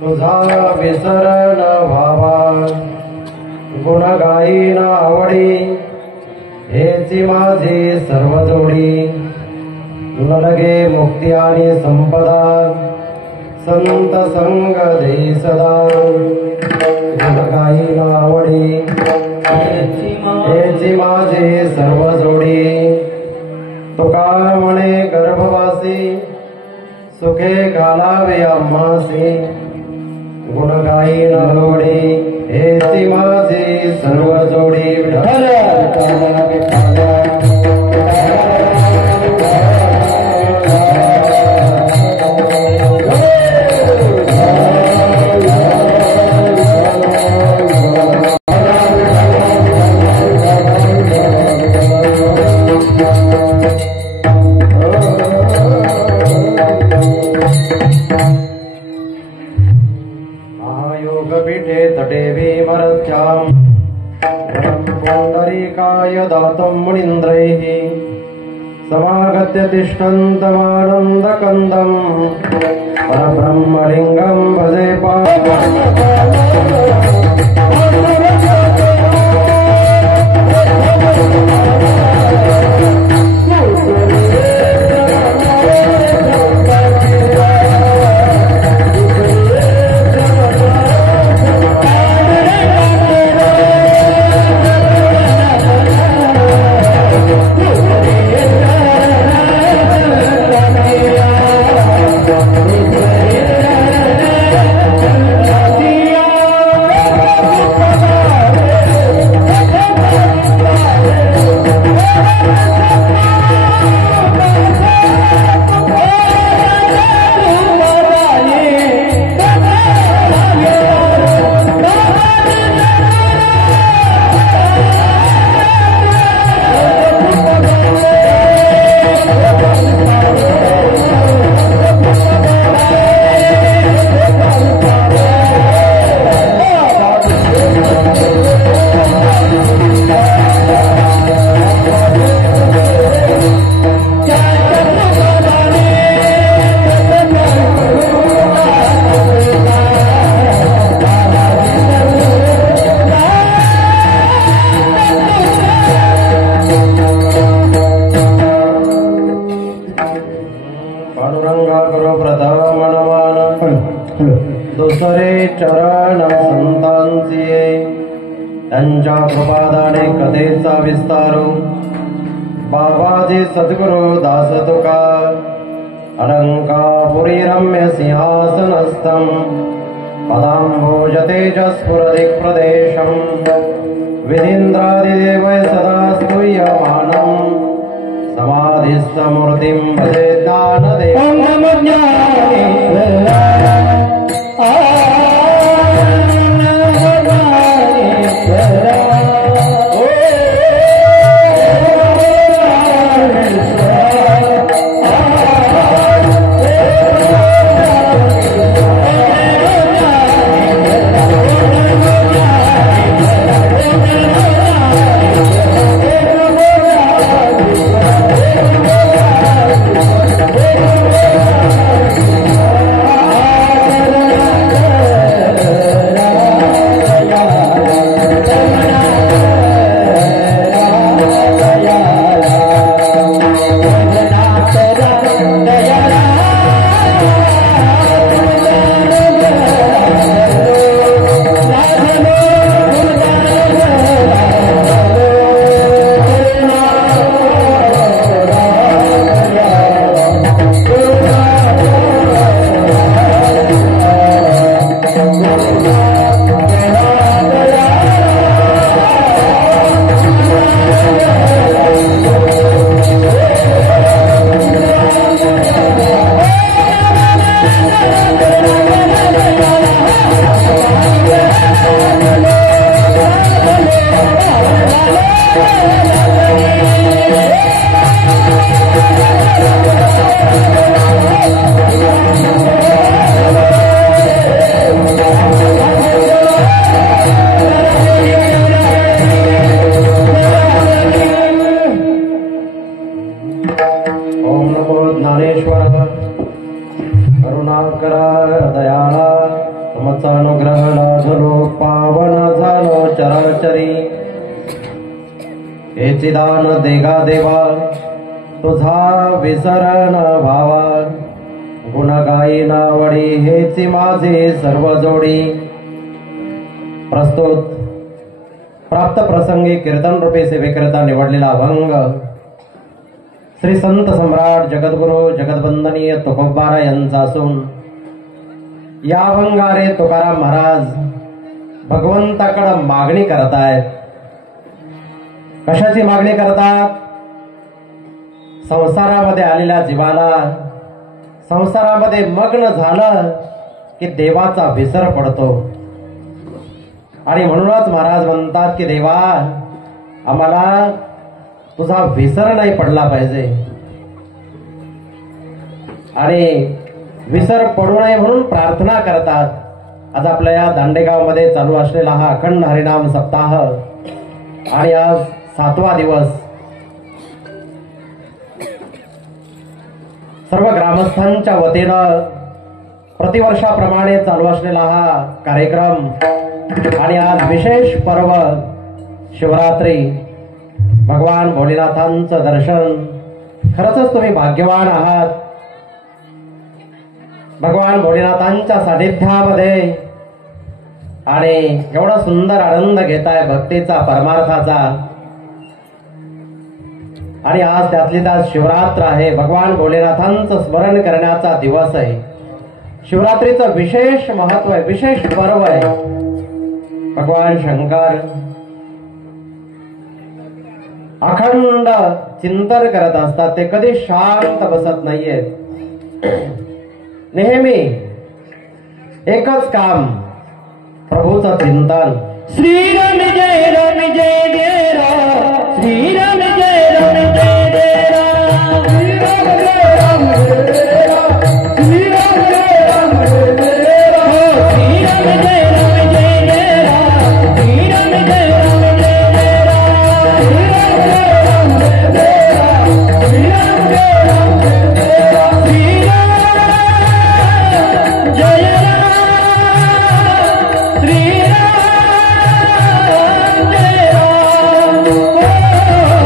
तुझा विसरण व्हावा गुण गायीना आवडी हेची माझी सर्व जोडी लगे मुक्ती आणि संपदा संत संग देई सदा गुण गायीना आवडी हेची माझी सर्व जोडी तुका म्हणे गर्भवासी सुखे घालावे आम्हासी गुण गायीन आवडी हेची माझी सर्व जोडी पुंडरीकाय दातं मुनीन्द्रैः समागत्य तिष्ठन्तमानन्दकन्दं परब्रह्मलिङ्गं भजे दुसरे चरण संतांची त्यांच्या कृपादाने कथेचा विस्तारू बाबाजी सद्गुरु दास तुका अलंकापुरी रम्य सिंहासनस्थं पदाम्भोजतेजस्फुरदिक्प्रदेशं विधीन्द्रादिदेवै सदा स्तूयमानं समाधिस्थमूर्तिं भजे ज्ञानदेवं। चिदान देगा देवा तुझा विसरण भावा गुण गाई नावडी हेची माझे सर्व जोडी। प्रस्तुत प्राप्त प्रसंगी कीर्तन रूपे सेवेकरिता निवडलेला अभंग श्री संत सम्राट जगद्गुरु जगदवंदनीय तुकोबारा यांचा असून या अभंगारे तुकाराम महाराज भगवंताकडे मागणी करतायत। कशाची मागणी करतात? संसारामध्ये आलेल्या जीवाला संसारामध्ये मग्न झालं की देवाचा विसर पडतो आणि म्हणूनच महाराज म्हणतात की देवा आम्हाला तुझा विसर नाही पडला पाहिजे आणि विसर पडू नये म्हणून प्रार्थना करतात। आज आपल्या या दांडेगावमध्ये चालू असलेला हा अखंड हरिनाम सप्ताह आणि आज 7वा दिवस सर्व ग्रामस्थांच्या वतीनं प्रतिवर्षाप्रमाणे चालू असलेला हा कार्यक्रम आणि आज विशेष पर्व शिवरात्री भगवान भोलेनाथांचं दर्शन। खरंच तुम्ही भाग्यवान आहात। भगवान भोलेनाथांच्या सानिध्यामध्ये आणि एवढा सुंदर आनंद घेताय भक्तीचा परमार्थाचा आणि आज त्यातली त्यात शिवरात्र आहे। भगवान भोलेनाथांचं स्मरण करण्याचा दिवस आहे। शिवरात्रीचं विशेष महत्व आहे, विशेष पर्व आहे। भगवान शंकर अखंड चिंतन करत असतात, ते कधी शांत बसत नाहीयेत। नेहमी एकच काम, प्रभूचं चिंतन। श्रीराम जय राम जय जय राम, श्रीराम जय राम जय जय राम, श्रीराम जय राम जय जय राम, श्रीराम जय राम जय जय राम, श्रीराम जय राम जय जय राम, श्रीराम जय राम जय जय राम, श्रीराम जय राम जय जय राम, श्रीराम जय राम जय जय राम, श्रीराम जय राम, श्रीराम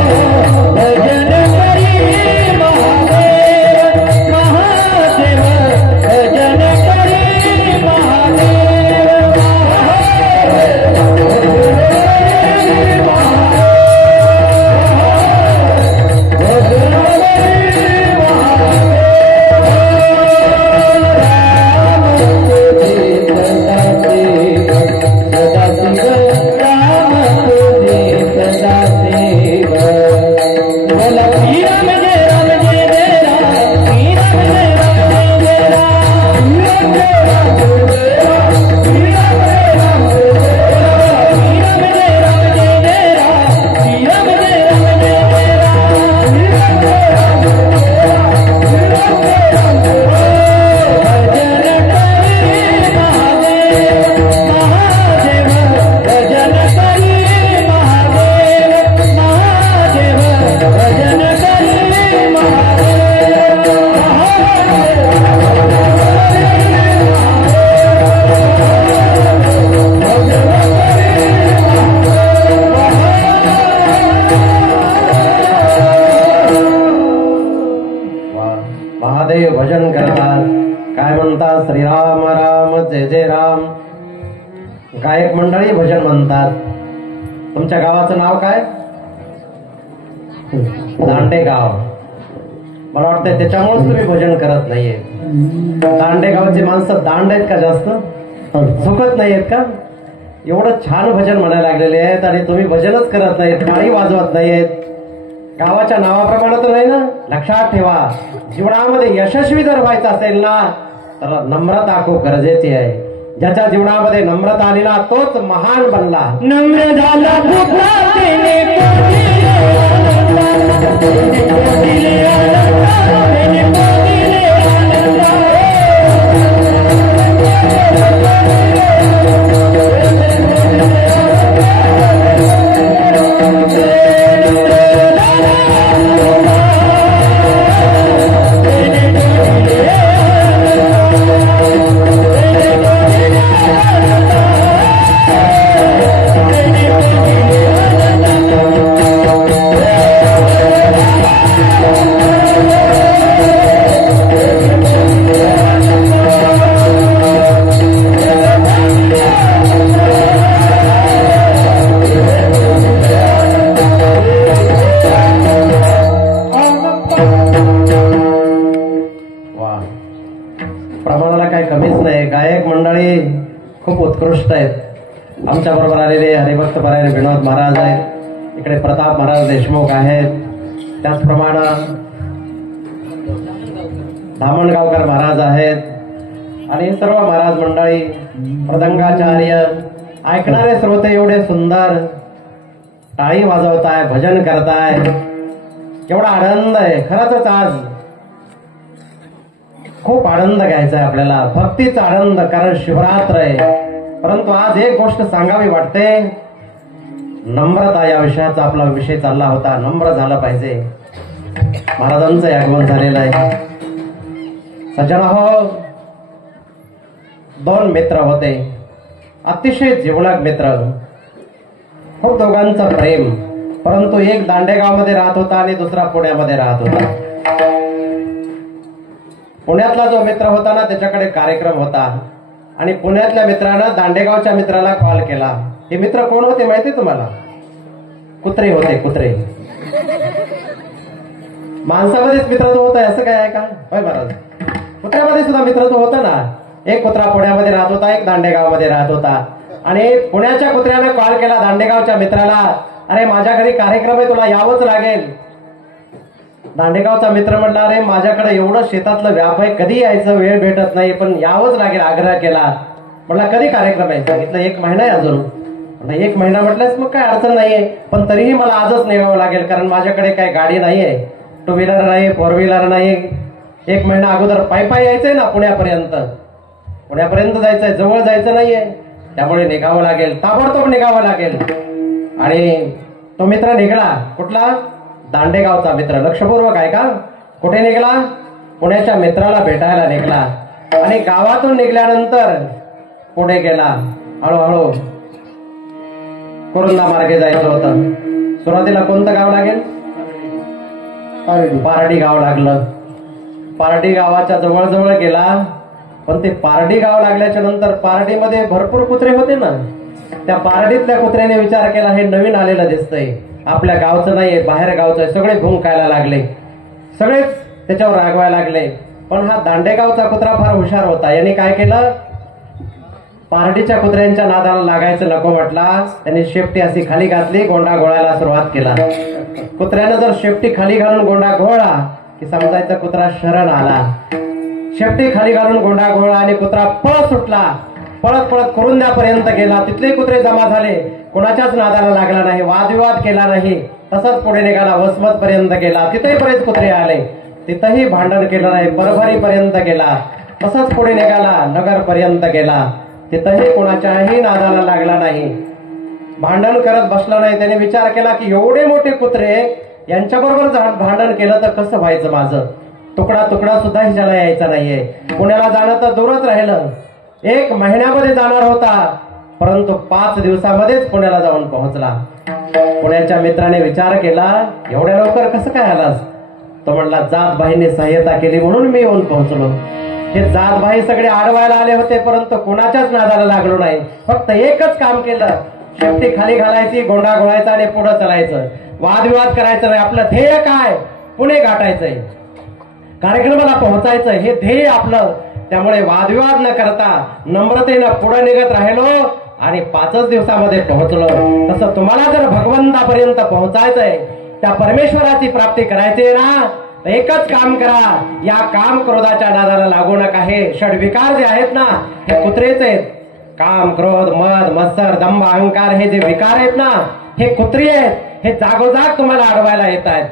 भजन करतात. काय म्हणतात? श्रीराम राम जय जय राम. गायक मंडळी भजन म्हणतात. तुमच्या गावाचं नाव काय? दांडेगाव. मला वाटतं त्याच्यामुळेच तुम्ही भजन करत नाहीये. दांडेगावची माणसं दांड आहेत का जास्त? झुकत नाहीयेत का? एवढं छान भजन म्हणायला लागलेले आहेत आणि तुम्ही भजनच करत नाहीत, टाळी वाजवत नाहीयेत. गावाच्या नावाप्रमाणे तर नाही ना. लक्षात ठेवा, जीवनामध्ये यशस्वी जर व्हायचं असेल ना तर नम्रता खूप गरजेची आहे. ज्याच्या जीवनामध्ये नम्रता आली ना तोच महान बनला. नम्र झाला पुत्र तेने पोटिले आनंदा, तेने पोटिले आनंदा, तेने पोटिले आनंदा. प्रमाणाला काही कमीच नाही. गायक मंडळी खूप उत्कृष्ट आहेत. आमच्या बरोबर आलेले हरिभक्त परायण विनोद महाराज आहेत. इकडे प्रताप महाराज देशमुख आहेत. त्याचप्रमाणे धामणगावकर महाराज आहेत आणि सर्व महाराज मंडळी, मृदंगाचार्य, ऐकणारे श्रोते एवढे सुंदर टाळी वाजवताय, भजन करताय. केवढा आनंद आहे. खरंच आज खूप आनंद घ्यायचा आहे आपल्याला, भक्तीचा आनंद, कारण शिवरात्र आहे. परंतु आज एक गोष्ट सांगावी वाटते. नम्रता या विषयाचा आपला विषय चालला होता. नम्र झालं पाहिजे. महाराजांचं आगमन झालेलं आहे. सज्जन हो, दोन मित्र होते, अतिशय जिवलग मित्र, खूप दोघांचं प्रेम. परंतु एक दांडेगावमध्ये राहत होता आणि दुसरा पुण्यामध्ये राहत होता. पुण्यातला जो मित्र होता ना त्याच्याकडे कार्यक्रम होता आणि पुण्यातल्या मित्रानं दांडेगावच्या मित्राला कॉल केला. हे मित्र कोण होते माहिती तुम्हाला? कुत्रे होते. कुत्रे. माणसामध्येच मित्रत्व होत आहे असं काय आहे का? होय महाराज, कुत्र्यामध्ये सुद्धा मित्रत्व होतं ना. एक कुत्रा पुण्यामध्ये राहत होता, एक दांडेगावमध्ये राहत होता. आणि पुण्याच्या कुत्र्यानं कॉल केला दांडेगावच्या मित्राला, अरे माझ्या घरी कार्यक्रम आहे, तुला यावंच लागेल. दांडेगावचा मित्र म्हटला, अरे माझ्याकडे एवढं शेतातलं व्याप आहे, कधी यायचं, वेळ भेटत नाही, पण यावंच लागेल. आग्रह केला. म्हटला कधी कार्यक्रम आहे? सांगितलं 1 महिना आहे अजून. म्हटलं 1 महिना म्हटल्यास मग काय अडचण नाहीये, पण तरीही मला आजच निघावं लागेल, कारण माझ्याकडे काही गाडी नाहीये, 2 व्हीलर नाही, 4 व्हीलर नाही. 1 महिना अगोदर पायी यायचंय ना पुण्यापर्यंत. पुण्यापर्यंत जायचंय, जवळ जायचं नाहीये, त्यामुळे निघावं लागेल, ताबडतोब निघावं लागेल. आणि तो मित्र निघाला. कुठला? दांडेगावचा मित्र. लक्षपूर्वक आहे का? कुठे निघाला? पुण्याच्या मित्राला भेटायला निघाला. आणि गावातून निघाल्यानंतर पुढे गेला. हळूहळू कुरुंदा मार्गे जायचं होतं. सुरुवातीला कोणतं गाव लागेल? पारडी गाव लागलं. पारडी गावाच्या जवळ गेला. पण ते पारडी गाव लागल्याच्या नंतर पारडीमध्ये भरपूर कुत्रे होते ना. त्या पारडीतल्या कुत्र्याने विचार केला, हे नवीन आलेलं दिसतंय, आपल्या गावचं नाहीये, बाहेर गावचं आहे. सगळे भुंकायला लागले, सगळेच त्याच्यावर रागवायला लागले. पण हा दांडेगावचा कुत्रा फार हुशार होता. याने काय केलं? पारडीच्या कुत्र्यांच्या नादाला लागायचं नको म्हटला. त्यांनी शेपटी अशी खाली घातली, गोंडा घोळायला सुरुवात केला. कुत्र्यानं जर शेपटी खाली घालून गोंडा घोळला की समजायचा कुत्रा शरण आला. शेपटी खाली घालून गोंडा घोळला आणि कुत्रा पळत सुटला. पळत पळत कुरुंद्यापर्यंत गेला. तिथले कुत्रे जमा झाले, कोणाच्याच नादाला लागला नाही, वादविवाद केला नाही. तसंच पुढे निघाला, वसमत पर्यंत गेला. तिथेही बरेच कुत्रे आले, तिथंही भांडण केलं नाही. परभणीपर्यंत गेला. तसंच पुढे निघाला, नगर पर्यंत गेला. तिथंही कोणाच्याही नादाला लागला नाही, भांडण करत बसला नाही. त्याने विचार केला की एवढे मोठे कुत्रे यांच्याबरोबर भांडण केलं तर कसं व्हायचं माझं? तुकडा तुकडा सुद्धा हिच्याला यायचा नाहीये. पुण्याला जाणं तर दूरच राहिलं. 1 महिन्यामध्ये जाणार होता, परंतु 5 दिवसामध्येच पुण्याला जाऊन पोहोचला. पुण्याच्या मित्राने विचार केला, एवढ्या लवकर कसं काय आलास? तो म्हणला जातभाईने सहाय्यता केली म्हणून मी येऊन पोहोचलो. हे जातभाई सगळे आडवायला आले होते, परंतु कोणाच्याच नादाला लागलो नाही. फक्त एकच काम केलं, शेपटी खाली घालायची, गोंडा घोळायचा आणि पुढे चालायचं. वादविवाद करायचं नाही. आपलं ध्येय काय? पुणे गाठायचंय, कार्यक्रमाला पोहोचायचं, हे ध्येय आपलं. त्यामुळे वादविवाद न करता नम्रतेनं पुढे निघत राहिलो आणि 5च दिवसामध्ये पोहोचलो. तसं तुम्हाला जर भगवंतापर्यंत पोहोचायचंय, त्या परमेश्वराची प्राप्ती करायची आहे ना, तर एकच काम करा. या काम क्रोधाच्या नादाला लागू नका. हे षडविकार जे आहेत ना, हे कुत्रेच आहेत. काम, क्रोध, मद, मत्सर, दंभ, अहंकार हे जे विकार आहेत ना, हे कुत्री आहेत. हे जागोजाग तुम्हाला अडवायला येत आहेत,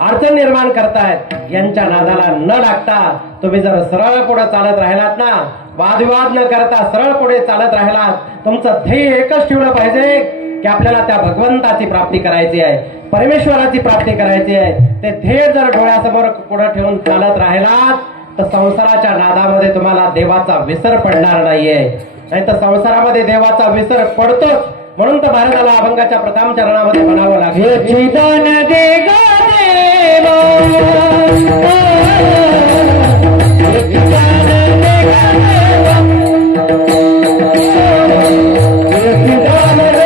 अडचण निर्माण करतायत. यांच्या नादाला न लागता तुम्ही जर सरळ पुढे चालत राहिलात ना, वादविवाद न करता सरळ पुढे चालत राहिलात, तुमचं ध्येय एकच ठेवलं पाहिजे की आपल्याला त्या भगवंताची प्राप्ती करायची आहे, परमेश्वराची प्राप्ती करायची आहे. ते ध्येय जर डोळ्यासमोर पुढे ठेवून चालत राहिलात तर संसाराच्या नादामध्ये तुम्हाला देवाचा विसर पडणार नाहीये. नाही तर संसारामध्ये देवाचा विसर पडतोच. म्हणून तर महाराजाला अभंगाच्या प्रथम चरणामध्ये म्हणावं लागेल, चिदान दे गा देवा, चिदान दे गा देवा, चिदान दे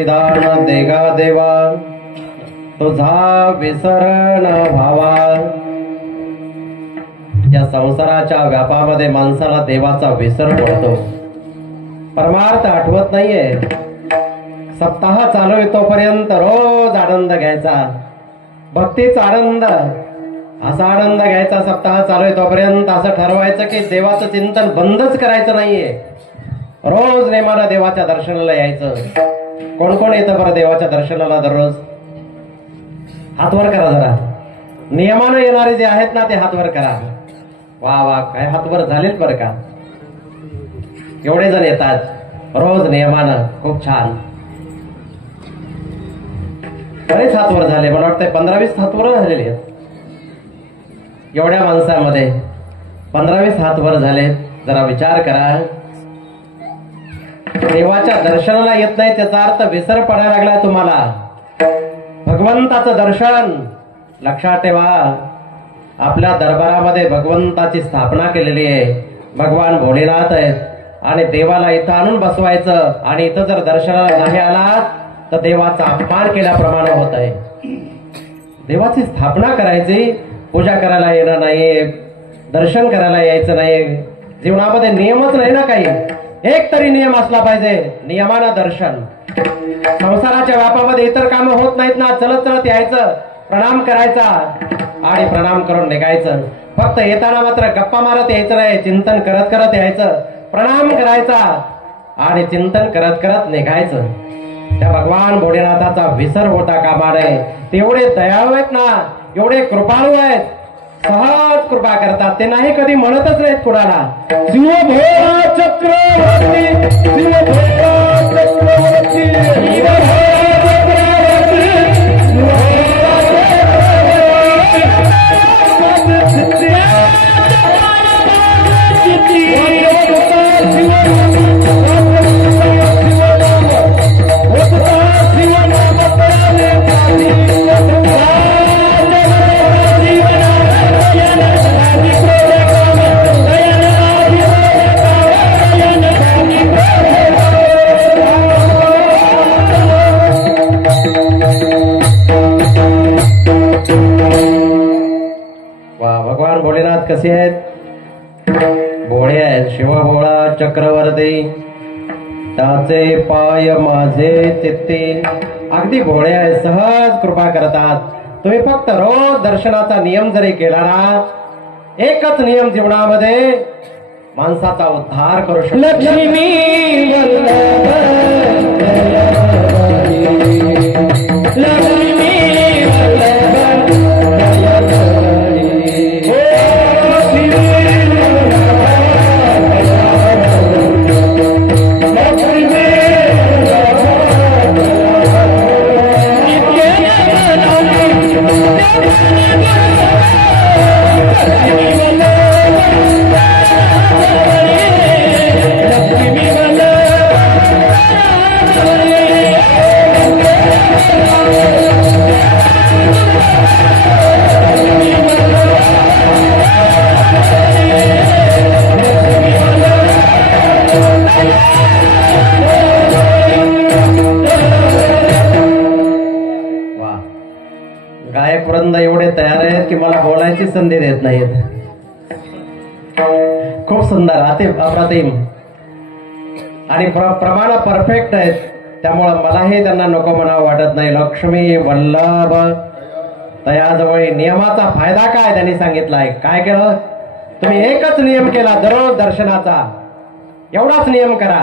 दान देगा देवा, तुझा विसर न व्हावा. या संसाराच्या व्यापामध्ये माणसाला देवाचा विसर पडतो, परमार्थ आठवत नाहीये. सप्ताह चालू आहे तोपर्यंत रोज आनंद घ्यायचा, भक्तीचा आनंद, असा आनंद घ्यायचा. सप्ताह चालू आहे तोपर्यंत असं ठरवायचं की देवाचं चिंतन बंदच करायचं नाहीये. रोज नेमानं देवाच्या दर्शनाला यायचं. कोण कोण येतं बरं देवाच्या दर्शनाला दररोज? हातवर करा जरा. नियमानं येणारे जे आहेत ना ते हातवर करा. वा वा, काय हातवर झालेत बरं का. एवढे जण येतात रोज नियमानं, खूप छान. बरेच हातवर झाले, मला वाटतं 15-20 हातवर झालेले आहेत. एवढ्या माणसामध्ये 15-20 हातवर झालेत. जरा विचार करा. देवाच्या दर्शनाला येत नाही त्याचा अर्थ विसर पडायला लागला तुम्हाला. भगवंताचं दर्शन लक्षात ठेवा. आपल्या दरबारामध्ये भगवंताची स्थापना केलेली आहे. भगवान भोलेनाथ आहेत आणि देवाला इथं आणून बसवायचं आणि इथं जर दर्शनाला नाही आलात तर देवाचा अपमान केल्याप्रमाणे होत आहे. देवाची स्थापना करायची, पूजा करायला येणं नाही, दर्शन करायला यायचं नाही. जीवनामध्ये नियमच नाही ना काही. एक तरी नियम असला पाहिजे, नियमानं दर्शन. संसाराच्या व्यापामध्ये इतर कामं होत नाहीत ना, चलत चलत यायचं, प्रणाम करायचा आणि प्रणाम करून निघायचं. फक्त येताना मात्र गप्पा मारत यायचं नाही, चिंतन करत करत यायचं. प्रणाम करायचा आणि चिंतन करत करत निघायचं. त्या भगवान भोलेनाथाचा विसर होता कामा नये. तेवढे दयाळू आहेत ना, एवढे कृपाळू आहेत. सहज कृपा करतात. ते नाही कधी म्हणतच नाहीत कुणाला. शिवभोळा चक्रवर्ती, शिवभोळा चक्रवर्ती, शिवभोळा चक्रवर्ती, भगवान भोलेनाथ कसे आहेत? भोळे आहेत. शिवभोळा चक्रवर्ती, त्याचे पाय माझे चित्ती. अगदी भोळे आहेत, सहज कृपा करतात. तुम्ही फक्त रोज दर्शनाचा नियम जरी केला ना, एकच नियम जीवनामध्ये माणसाचा उद्धार करू शकतो. लक्ष्मी गायक वृंद एवढे तयार आहेत की मला बोलायची संधी देत नाहीत. खूप सुंदर, अप्रतिम आणि प्रमाण परफेक्ट आहेत. त्यामुळं मलाही त्यांना नको म्हणावं वाटत नाही. लक्ष्मी वल्लभ तयाजवळ. नियमाचा फायदा काय त्यांनी सांगितलाय. काय केलं तुम्ही? एकच नियम केला दररोज दर्शनाचा. एवढाच नियम करा.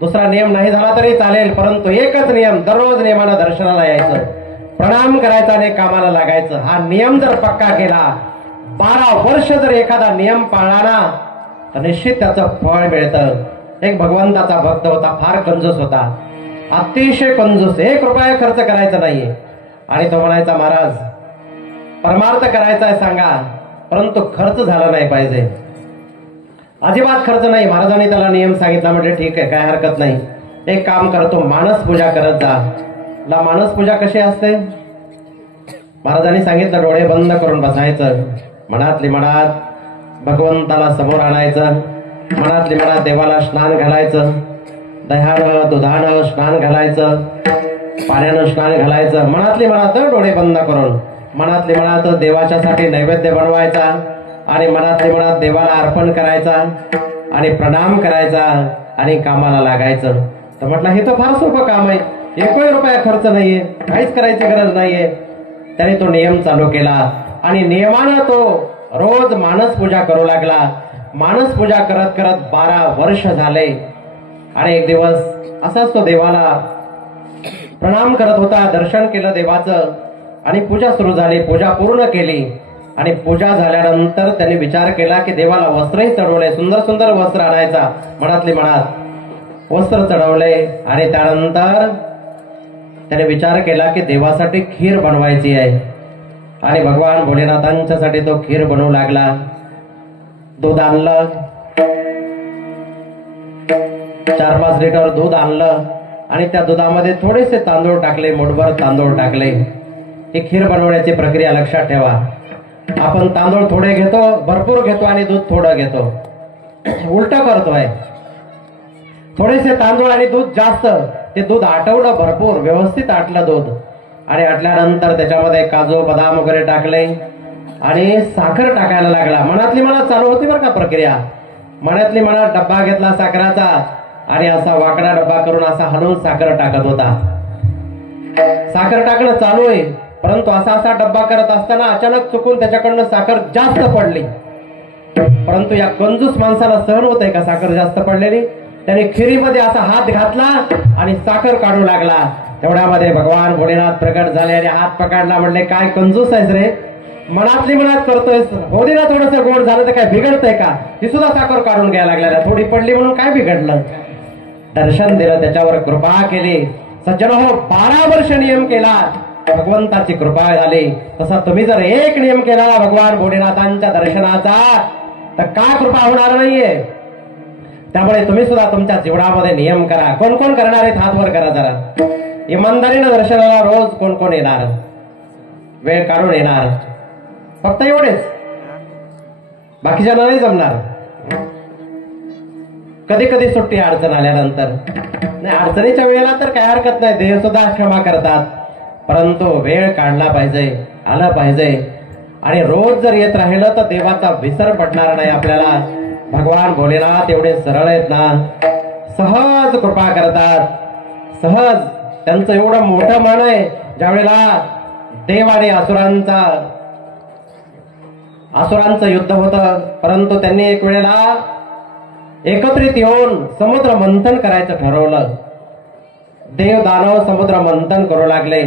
दुसरा नियम नाही झाला तरी चालेल, परंतु एकच नियम, दररोज नियमानं दर्शनाला यायचं, प्रणाम करायचा आणि कामाला लागायचं. हा नियम जर पक्का केला, 12 वर्ष जर एखादा नियम पाळला ना, तर निश्चित त्याचं फळ मिळतं. एक भगवंताचा भक्त होता, फार कंजूस होता, अतिशय कंजूस. 1 रुपया खर्च करायचा नाहीये. आणि तो म्हणायचा, महाराज परमार्थ करायचा आहे सांगा, परंतु खर्च झाला नाही पाहिजे. अजिबात खर्च नाही. महाराजांनी त्याला नियम सांगितला. म्हटले ठीक आहे, काय हरकत नाही. एक काम करतो, मानस पूजा करत जा. ला मानस पूजा कशी असते? महाराजांनी सांगितलं, डोळे बंद करून बसायचं, मनातली मनात भगवंताला समोर आणायचं, मनातली मनात देवाला स्नान घालायचं, दह्यानं दुधानं स्नान घालायचं, पाण्यानं स्नान घालायचं, मनातली मनात डोळे बंद करून मनातली मनात देवाच्यासाठी नैवेद्य बनवायचा आणि मनातली मनात देवाला अर्पण करायचा आणि प्रणाम करायचा आणि कामाला लागायचं. तर म्हटलं हे तर फार सोपं काम आहे, 1 रुपया खर्च नाहीये, काहीच करायची गरज नाहीये. त्याने तो नियम चालू केला आणि नियमानं तो रोज मानस पूजा करू लागला. मानस पूजा करत करत 12 वर्ष झाले. आणि एक दिवस असाच तो देवाला प्रणाम करत होता. दर्शन केलं देवाचं आणि पूजा सुरू झाली. पूजा पूर्ण केली आणि पूजा झाल्यानंतर त्यांनी विचार केला की देवाला वस्त्रही चढवले, सुंदर सुंदर वस्त्र आणायचा. मनातली मनात वस्त्र चढवले आणि त्यानंतर त्याने विचार केला की देवासाठी खीर बनवायची आहे. आणि भगवान भोलेनाथांच्यासाठी तो खीर बनवू लागला. दूध आणलं, 4-5 लिटर दूध आणलं आणि त्या दुधामध्ये थोडेसे तांदूळ टाकले, मुठभर तांदूळ टाकले. ही खीर बनवण्याची प्रक्रिया लक्षात ठेवा. आपण तांदूळ थोडे घेतो, भरपूर घेतो आणि दूध थोडं घेतो. उलट करतोय. थोडेसे तांदूळ आणि दूध जास्त. ते दूध आटवलं भरपूर, व्यवस्थित आटलं दूध. आणि आटल्यानंतर त्याच्यामध्ये काजू बदाम वगैरे टाकले आणि साखर टाकायला लागला. मनातली मनात चालू होती बरं का प्रक्रिया. मनातली मनात डब्बा घेतला साखराचा आणि असा वाकडा डब्बा करून असा हलवून साखर टाकत होता. साखर टाकणं चालू आहे, परंतु असा डब्बा करत असताना अचानक चुकून त्याच्याकडनं साखर जास्त पडली. परंतु या कंजूस माणसाला सहन होत आहे का साखर जास्त पडलेली? त्याने खिरीमध्ये असा हात घातला आणि साखर काढू लागला. तेवढ्यामध्ये भगवान भोलेनाथ प्रकट झाले आणि हात पकडला. म्हणले, काय कंजूस आहेस रे, मनातली मनात करतोय, हो दे ना थोडस गोड झालं तर काय बिघडतंय का? ती सुद्धा साखर काढून घ्यायला लागल्या, थोडी पडली म्हणून काय बिघडलं? दर्शन दिलं, त्याच्यावर कृपा केली. सज्जन हो, 12 वर्ष नियम केला, भगवंताची कृपा झाली. तसा तुम्ही जर एक नियम केला भगवान भोलेनाथांच्या दर्शनाचा, तर का कृपा होणार नाहीये? त्यामुळे तुम्ही सुद्धा तुमच्या जीवनामध्ये नियम करा. कोण कोण करणार आहेत हात वर करा जरा. इमानदारीनं दर्शनाला रोज कोण कोण येणार, वेळ काढून येणार? फक्त एवढेच, बाकीच्यांना नाही जमणार. कधी कधी सुट्टी अडचण आल्यानंतर, नाही अडचणीच्या वेळेला तर काय हरकत नाही, देव सुद्धा क्षमा करतात. परंतु वेळ काढला पाहिजे, आला पाहिजे. आणि रोज जर येत राहिलं तर देवाचा विसर पडणार नाही आपल्याला. भगवान भोलेनाथ एवढे सरळ आहेत ना, सहज कृपा करतात, सहज. त्यांचं एवढं मोठं मन आहे. ज्यावेळेला देव आणि असुरांचं युद्ध होतं, परंतु त्यांनी एक वेळेला एकत्रित येऊन समुद्र मंथन करायचं ठरवलं. देव दानव समुद्र मंथन करू लागले.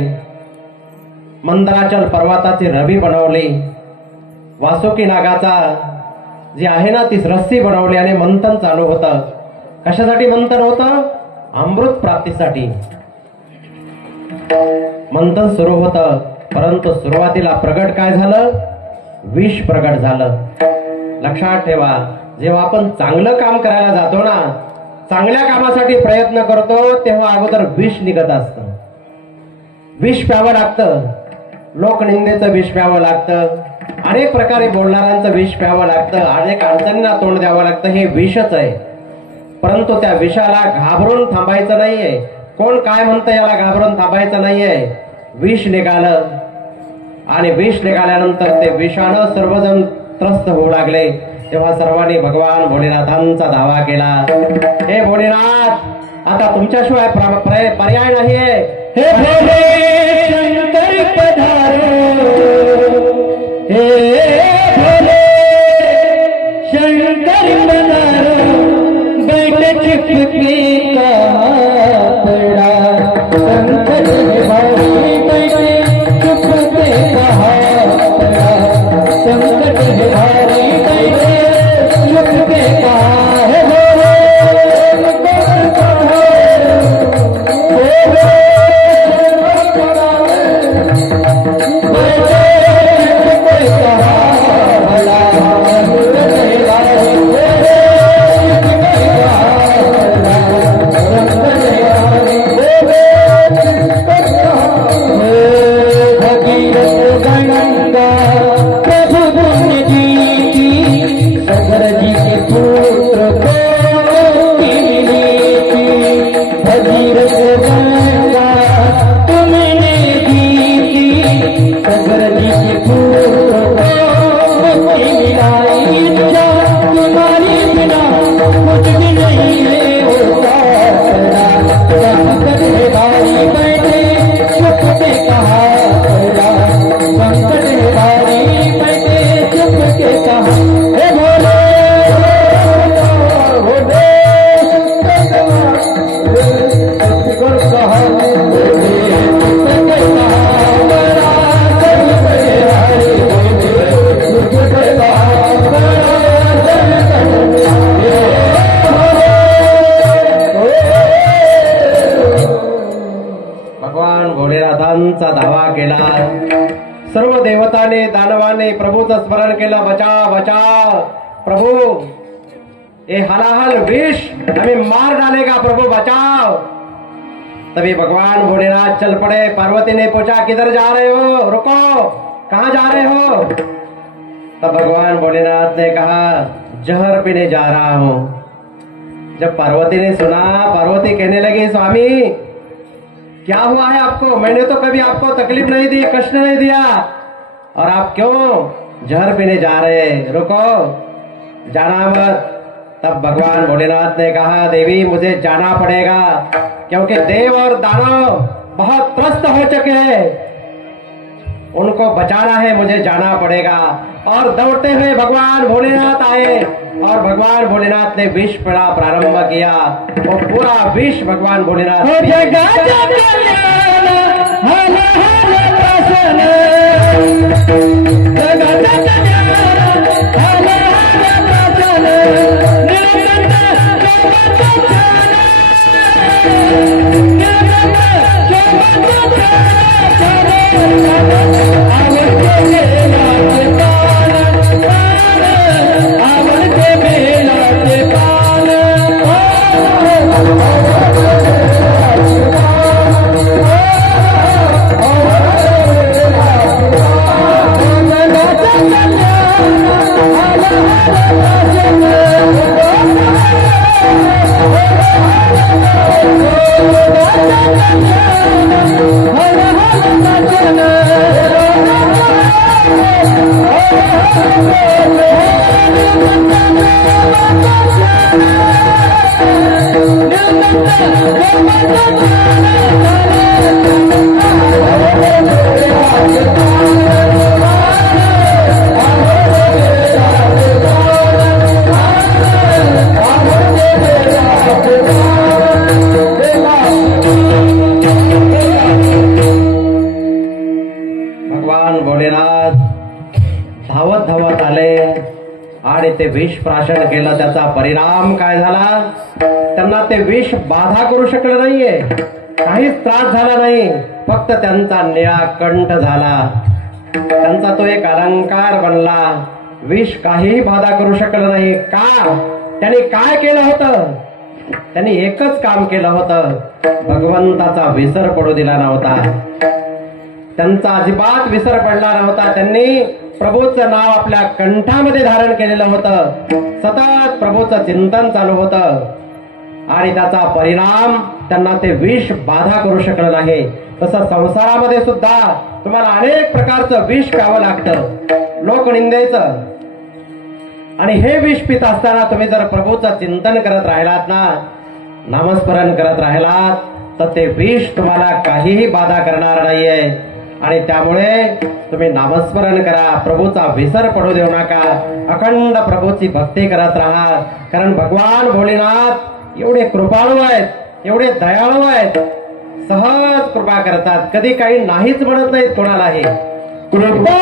मंदराचल पर्वताची रवी बनवली, वासुकी नागाचा जी आहे ना ती रस्सी बनवली आणि मंथन चालू होतं. कशासाठी मंथन होतं? अमृत प्राप्तीसाठी मंथन सुरू होतं. परंतु सुरुवातीला प्रगट काय झालं? विष प्रगट झालं. लक्षात ठेवा, जेव्हा आपण चांगलं काम करायला जातो ना, चांगल्या कामासाठी प्रयत्न करतो, तेव्हा अगोदर विष निघत असतं. विष प्यावं लागतं, लोकनिंदेचं विष प्यावं लागतं, अनेक प्रकारे बोलणाऱ्यांचं विष प्यावं लागतं, अनेक अडचणींना तोंड द्यावं लागतं. हे विषच आहे. परंतु त्या विषाला घाबरून थांबायचं नाहीये. कोण काय म्हणतं याला घाबरून थांबायचं नाहीये. विष निघालं आणि विष निघाल्यानंतर ते विषानं सर्वजण त्रस्त होऊ लागले. तेव्हा सर्वांनी भगवान भोलेनाथांचा धावा केला. हे भोलेनाथ, आता तुमच्याशिवाय पर्याय नाहीये. हे भोले शंकर पधारो, हे भोले शंकर पधारो, बैठ चुपके का पड़ा, संकट भारी बैठे चुपके कहा पड़ा, संकट भारी बैठे चुपके कहा. हे भोले धावा केला. सर्व देवताने दानवाने प्रभूचं स्मरण केलं. बचाव बचाव प्रभु, ये हलाहल विष हमें मार डालेगा, प्रभु बचाओ. तभी भगवान भोलेनाथ चल पड़े. पार्वती ने पूछा किधर जा रहे हो, रुको, कहाँ जा रहे हो? तब भगवान भोलेनाथ ने कहा जहर पीने जा रहा हूं. जब पार्वती ने सुना, पार्वती कहने लगी स्वामी क्या हुआ है आपको? मैंने तो कभी आपको तकलीफ नहीं दी, कष्ट नहीं दिया, और आप क्यों जहर पीने जा रहे हैं? रुको, जाना मत. तब भगवान भोलेनाथ ने कहा देवी मुझे जाना पड़ेगा, क्योंकि देव और दानव बहुत त्रस्त हो चुके हैं, उनको बचाना है, मुझे जाना पड़ेगा. और दौड़ते हुए भगवान भोलेनाथ आए और भगवान भोलेनाथ ने विष पीना प्रारंभ किया. वो पूरा विष भगवान भोलेनाथ हर हर आणि ते विष प्राशन केलं. त्याचा परिणाम काय झाला? त्यांना ते विष बाधा करू शकलं नाहीये, काहीच त्रास झाला नाही, फक्त त्यांचा निळा कंठ झाला. त्यांचा तो एक अलंकार बनला. विष काहीही बाधा करू शकलं नाही. का? त्यांनी काय केलं होतं? त्यांनी एकच काम केलं होतं, भगवंताचा विसर पडू दिला नव्हता. त्यांचा अजिबात विसर पडला नव्हता. त्यांनी प्रभूचं नाव आपल्या कंठामध्ये धारण केलेलं होतं. सतत प्रभूचं चिंतन चालू होतं आणि त्याचा परिणाम त्यांना ते विष बाधा करू शकलं नाही. तसं संसारामध्ये सुद्धा तुम्हाला अनेक प्रकारचं विष प्यावं लागतं, लोकनिंदेचं. आणि हे विष पित असताना तुम्ही जर प्रभूचं चिंतन करत राहिलात ना, नामस्मरण करत राहिलात, तर ते विष तुम्हाला काहीही बाधा करणार नाहीये. आणि त्यामुळे तुम्ही नामस्मरण करा, प्रभूचा विसर पडू देऊ नका, अखंड प्रभूची भक्ती करत राहा. कारण भगवान भोलेनाथ एवढे कृपाळू आहेत, एवढे दयाळू आहेत, सहज कृपा करतात, कधी काही नाहीच म्हणत नाहीत कोणालाही. कृपा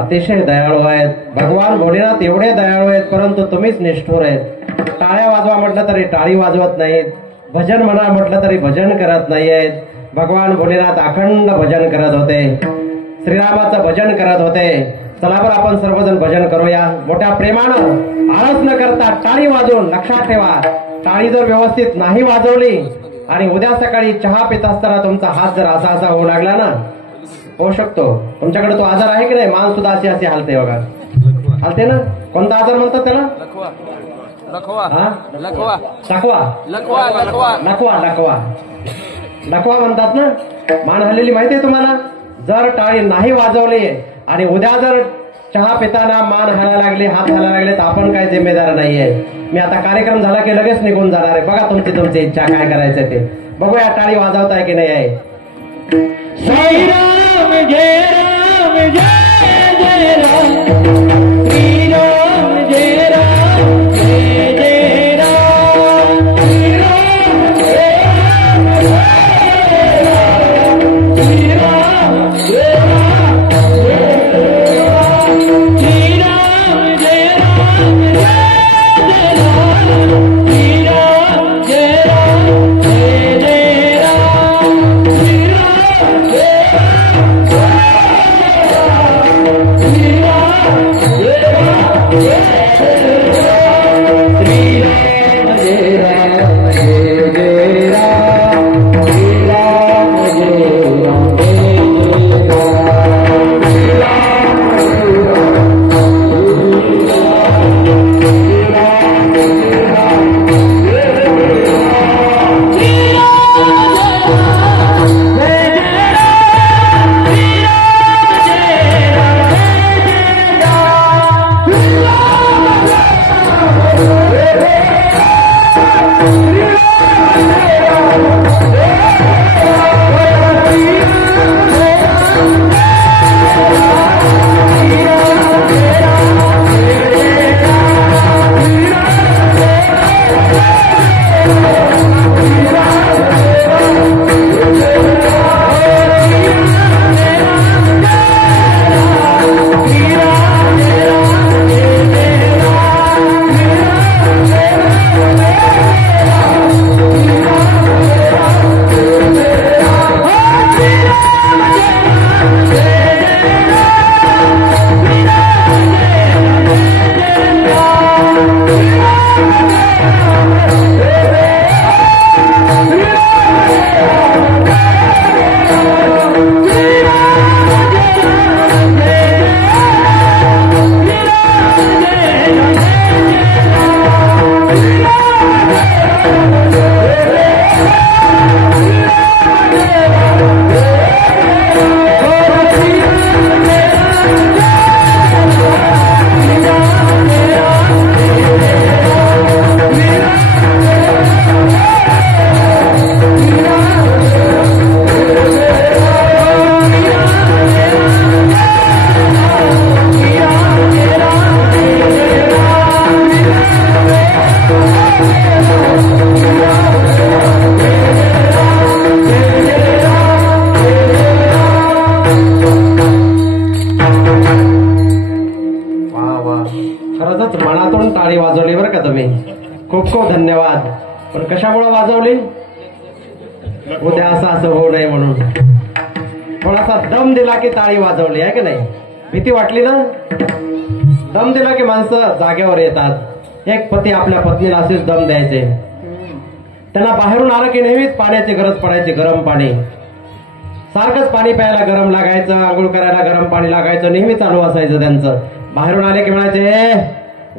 अतिशय दयाळू आहेत भगवान भोलेनाथ, एवढे दयाळू आहेत, परंतु तुम्हीच निष्ठुर आहेत. टाळ्या वाजवा म्हटलं तरी टाळी वाजवत नाहीत, भजन म्हणा म्हटलं तरी भजन करत नाहीयेत. भगवान भोलेनाथ अखंड भजन करत होते, श्रीरामाचं भजन करत होते. चला बरं आपण सर्वजण भजन करूया मोठ्या प्रेमानं, आळस न करता टाळी वाजवून. लक्षात ठेवा, टाळी जर व्यवस्थित नाही वाजवली आणि उद्या सकाळी चहा पित असताना तुमचा हात जर असा असा होऊ लागला ना, होऊ शकतो. तुमच्याकडे तो आजार आहे की नाही, मान सुद्धा अशी अशी हालते बघा, हालते ना. कोणता आजार म्हणतात त्याला? लकवा म्हणतात ना. मान हल्लेली माहितीये तुम्हाला. जर टाळी नाही वाजवली आणि उद्या जर चहा पिताना मान हालायला लागले, हात हालायला लागले, तर आपण काय जिम्मेदार नाहीये. मी आता कार्यक्रम झाला की लगेच निघून जाणार आहे. बघा तुमची इच्छा काय करायचं ते बघूया. टाळी वाजवताय की नाही आहे. श्री राम जय राम जय जय राम, श्री राम जय राम जय जय राम, श्री राम जय राम जय राम, श्री राम जय राम जय राम, श्री राम जय राम जय राम, श्री राम जय राम जय जय राम, श्री राम जय राम करून टाळी वाजवली बरं का तुम्ही. खूप खूप धन्यवाद. पण कशामुळे वाजवली? उद्या असं होऊ नये म्हणून थोडासा दम दिला की टाळी वाजवली आहे की नाही. भीती वाटली ना. दम दिला की माणसं जागेवर येतात. एक पती आपल्या पत्नीला असेच दम द्यायचे. त्यांना बाहेरून आलं की नेहमीच पाण्याची गरज पडायची. गरम पाणी सारखंच पाणी प्यायला गरम लागायचं. आंघोळ करायला गरम पाणी लागायचं. नेहमी चालू असायचं त्यांचं. बाहेरून आले की म्हणायचे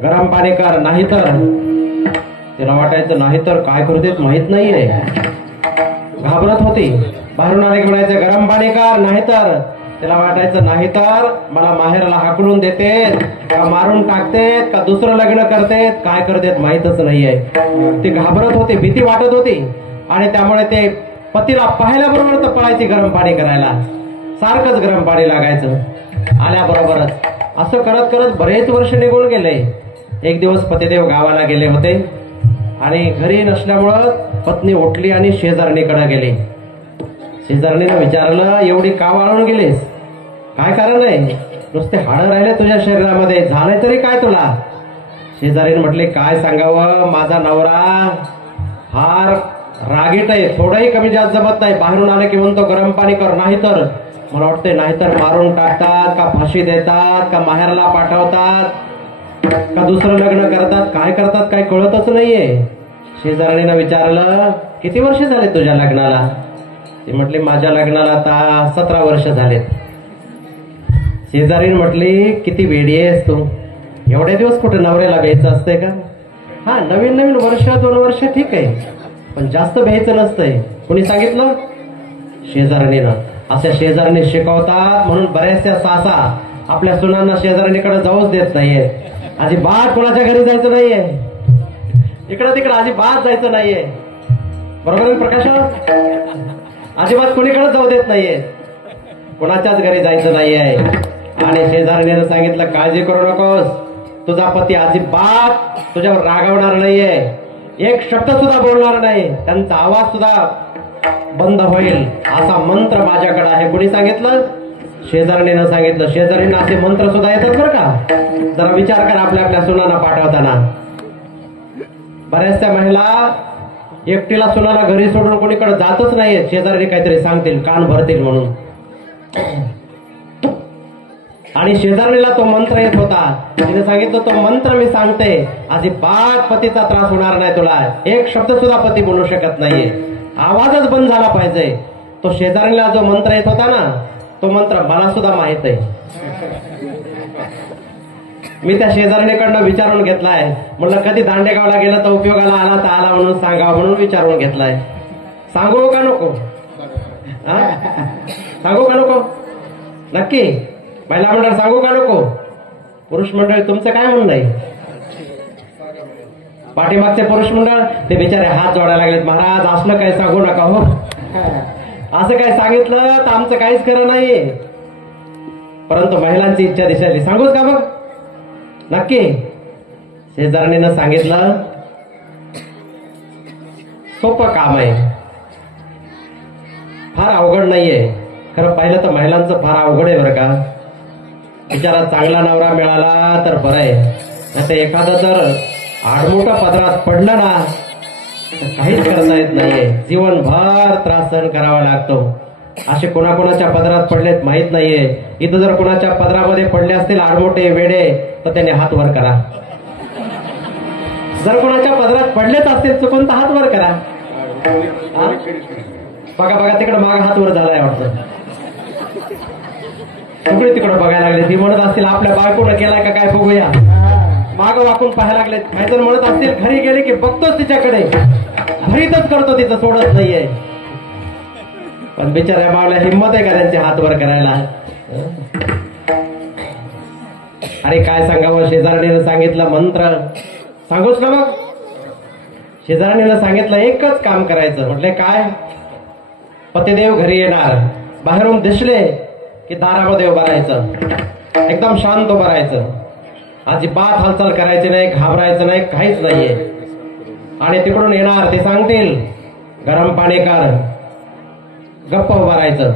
गरम पाणी कर. नाही तर तिला वाटायचं नाही तर काय करतेच माहित नाहीये. घाबरत होती. बाहेरून आले की म्हणायचे गरम पाणी कर. नाहीतर तिला वाटायचं नाही तर मला माहेरला हाकलून देतेत का मारून टाकतेत का दुसरं लग्न करतेत काय करतेत माहीतच नाहीये. ती घाबरत होती. भीती वाटत होती. आणि त्यामुळे ते पतीला पाहिल्याबरोबर तर पळायची गरम पाणी करायला. सारखंच गरम पाणी लागायचं आल्याबरोबरच. असं करत करत बरेच वर्ष निघून गेले. एक दिवस पतिदेव गावाला गेले होते आणि घरी नसल्यामुळं पत्नी उठली आणि शेजारणीकडे गेली. शेजारणीनं विचारलं एवढी का वाळून गेलीस? काय कारण आहे? नुसते हाडं राहिले तुझ्या शरीरामध्ये. झालंय तरी काय तुला? शेजारीने म्हटले काय सांगावं. माझा नवरा फार रागीट आहे. थोडंही कमी जास्त जमत नाही. बाहेरून आले की म्हणतो गरम पाणी कर. नाही तर मला वाटते नाहीतर मारून टाकतात का फाशी देतात का माहेरला पाठवतात का दुसरं लग्न करतात काय करतात काही कळतच नाहीये. शेजारणीनं विचारलं किती वर्ष झाले तुझ्या लग्नाला? ती म्हटली माझ्या लग्नाला आता 17 वर्ष झालेत. शेजारीने म्हटली किती वेडी आहेस तू. एवढे दिवस कुठे नवऱ्याला भ्यायचं असतंय का? हा नवीन नवीन वर्ष 2 वर्ष ठीक आहे पण जास्त भ्यायचं नसतंय. कोणी सांगितलं? शेजारणीनं. अशा शेजारणी शिकवतात म्हणून बऱ्याचशा सासा आपल्या सुनांना शेजारणीकडे जाऊच देत नाहीये. अजिबात कोणाच्या घरी जायचं नाहीये. इकडं तिकडं अजिबात जायचं नाहीये. बरोबर आहे प्रकाश? अजिबात कोणीकडे जाऊ देत नाहीये. कोणाच्याच घरी जायचं नाहीये. आणि शेजारणीनं सांगितलं काळजी करू नकोस. तुझा पती अजिबात तुझ्यावर रागवणार नाहीये. एक शब्द सुद्धा बोलणार नाही. त्यांचा आवाज सुद्धा बंद होईल असा मंत्र माझ्याकडे आहे. कोणी सांगितलं? शेजारणीनं सांगितलं. शेजारणीनं असे मंत्र सुद्धा येतात बरं का. जरा विचार करा आपल्या आपल्या सुनांना पाठवताना. बऱ्याचशा महिला एकटीला सुनाला घरी सोडून कोणीकडे जातच नाहीये. शेजारी काहीतरी सांगतील कान भरतील म्हणून. आणि शेजारणीला तो मंत्र येत होता. तिने सांगितलं तो मंत्र मी सांगते अजिबात पतीचा त्रास होणार नाही तुला. एक शब्द सुद्धा पती बोलू शकत नाहीये. आवाजच बंद झाला पाहिजे. तो शेजारणीला जो मंत्र येत होता ना तो मंत्र मला सुद्धा माहित आहे. मी त्या शेजारणीकडनं विचारून घेतलाय. म्हणलं कधी दांडेगावला गेलं तर उपयोगाला आला तर आला म्हणून सांगा म्हणून विचारून घेतलाय. सांगू का नको? सांगू का नको? नक्की महिला मंडळ सांगू का नको? पुरुष मंडळ तुमचं काय म्हणणं आहे? पाठीमागचे पुरुष मंडळ ते बिचारे हात जोडायला लागलेत. महाराज असलं काय सांगू नका हो. असं काय सांगितलं तर आमचं काहीच खरं नाहीये. परंतु महिलांची इच्छा दिसायली. सांगूच का बघ? नक्की. शेजारणीनं सांगितलं सोपं काम आहे. फार अवघड नाहीये. खरं पाहिलं तर महिलांचं फार अवघड आहे बरं का. बिचारा चांगला नवरा मिळाला तर बरं आहे. नाही एखादं जर आडमोठा पदरात पडलं ना तर काहीच करता येत नाहीये. जीवनभर त्रास सहन करावा लागतो. असे कोणाकोणाच्या पदरात पडलेत माहित नाहीये. इथं जर कोणाच्या पदरामध्ये पडले असतील आडमोठे वेडे तर त्याने हात वर करा. जर कोणाच्या पदरात पडलेच असतील चुकून तर हात वर करा. बघा बघा तिकडे माग हात वर झालाय वाटतं. सगळे तिकडे बघायला लागले. ती म्हणत असतील आपल्या बायकोनं केलाय का काय बघूया. माग वाकून पाहायला लागले. काही जण म्हणत असतील घरी गेले की बघतोच तिच्याकडे. घरीतच करतो तिचं सोडत नाहीये. पण बिचाऱ्या मावल्या हिंमत आहे का त्यांचे हात वर करायला? अरे काय सांगावं. शेजारणीनं सांगितलं मंत्र. सांगूच ना मग. शेजारणीनं सांगितलं एकच काम करायचं. म्हटले काय? पतिदेव घरी येणार. बाहेरून दिसले की दारामध्ये उभं राहायचं. एकदम शांत उभं राहायचं. अजिबात हालचाल करायची नाही. घाबरायचं नाही. काहीच नाहीये. आणि तिकडून येणार ते सांगतील गरम पाणी कर. गप्प उभं राहायचं.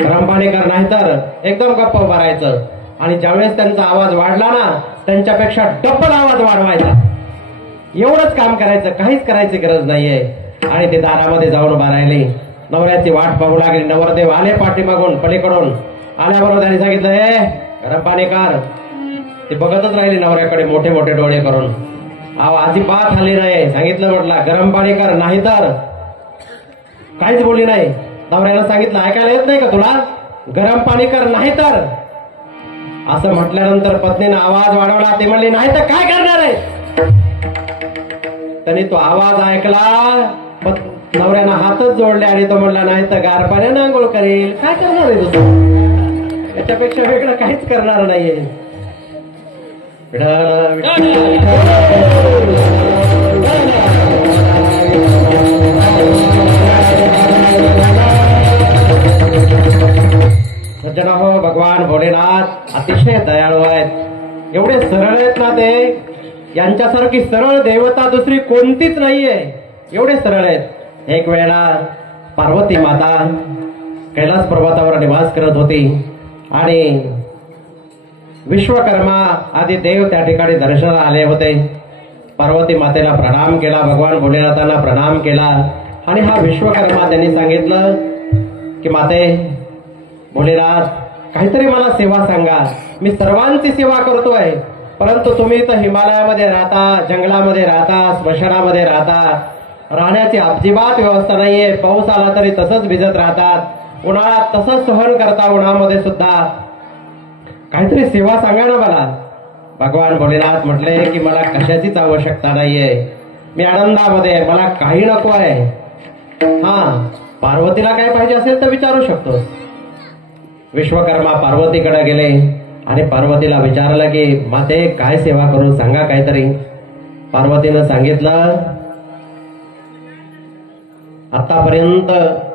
गरम पाणी कर. नाही तर एकदम गप्प उभं राहायचं. आणि ज्यावेळेस त्यांचा आवाज वाढला ना त्यांच्यापेक्षा डबल आवाज वाढवायचा. एवढंच काम करायचं, काहीच करायची गरज नाहीये. आणि ते दारामध्ये जाऊन उभा राहिले. नवऱ्याची वाट पाहू लागली. नवरदेव आले पाठीमागून पलीकडून. आल्याबरोबर त्यांनी सांगितलं, हे गरम पाणी कर. ते बघतच राहिले नवऱ्याकडे मोठे मोठे डोळे करून. अजिबात हल्ली नाही. सांगितलं म्हटलं गरम पाणी कर, नाही तर काहीच बोलली नाही. नवऱ्याला सांगितलं, ऐकायला येत नाही का तुला? गरम पाणी कर, नाही तर. असं म्हटल्यानंतर पत्नीनं आवाज वाढवला. ते म्हणले, नाही तर काय करणार आहे? त्यांनी तो आवाज ऐकला. नवऱ्यानं हातच जोडले आणि तो म्हणला, नाही तर गार पाण्यानं आंघोळ करेल. काय करणार आहे दुसरं? याच्यापेक्षा वेगळं काहीच करणार नाहीये. सज्जन हो, भगवान भोलेनाथ अतिशय दयाळू आहेत. एवढे सरळ आहेत ना ते. यांच्यासारखी सरळ देवता दुसरी कोणतीच नाहीये. एवढे सरळ आहेत. एक वेळेला पार्वती माता कैलास पर्वतावर निवास करत होती आणि विश्वकर्मा आदी देव त्या ठिकाणी दर्शनाला आले होते. पार्वती मातेला प्रणाम केला, भगवान भोलेनाथांना प्रणाम केला. आणि हा विश्वकर्मा त्यांनी सांगितलं की माते भोलेनाथ, काहीतरी मला सेवा सांगा. मी सर्वांची सेवा करतोय, परंतु तुम्ही तर हिमालयामध्ये राहता, जंगलामध्ये राहता, स्मशानामध्ये राहता. राहण्याची अजिबात व्यवस्था नाहीये. पाऊस आला तरी तसंच भिजत राहतात. उन्हाळ्यात तसंच सहन करता, उन्हामध्ये सुद्धा. काहीतरी सेवा सांगा ना मला. भगवान भोलेनाथ म्हटले की मला कशाचीच आवश्यकता नाहीये. मी आनंदामध्ये आहे, मला काही नको आहे. हा, पार्वतीला काय पाहिजे असेल तर विचारू शकतो. विश्वकर्मा पार्वतीकडे गेले आणि पार्वतीला विचारलं की माते काय सेवा करू, सांगा काहीतरी. पार्वतीनं सांगितलं, आतापर्यंत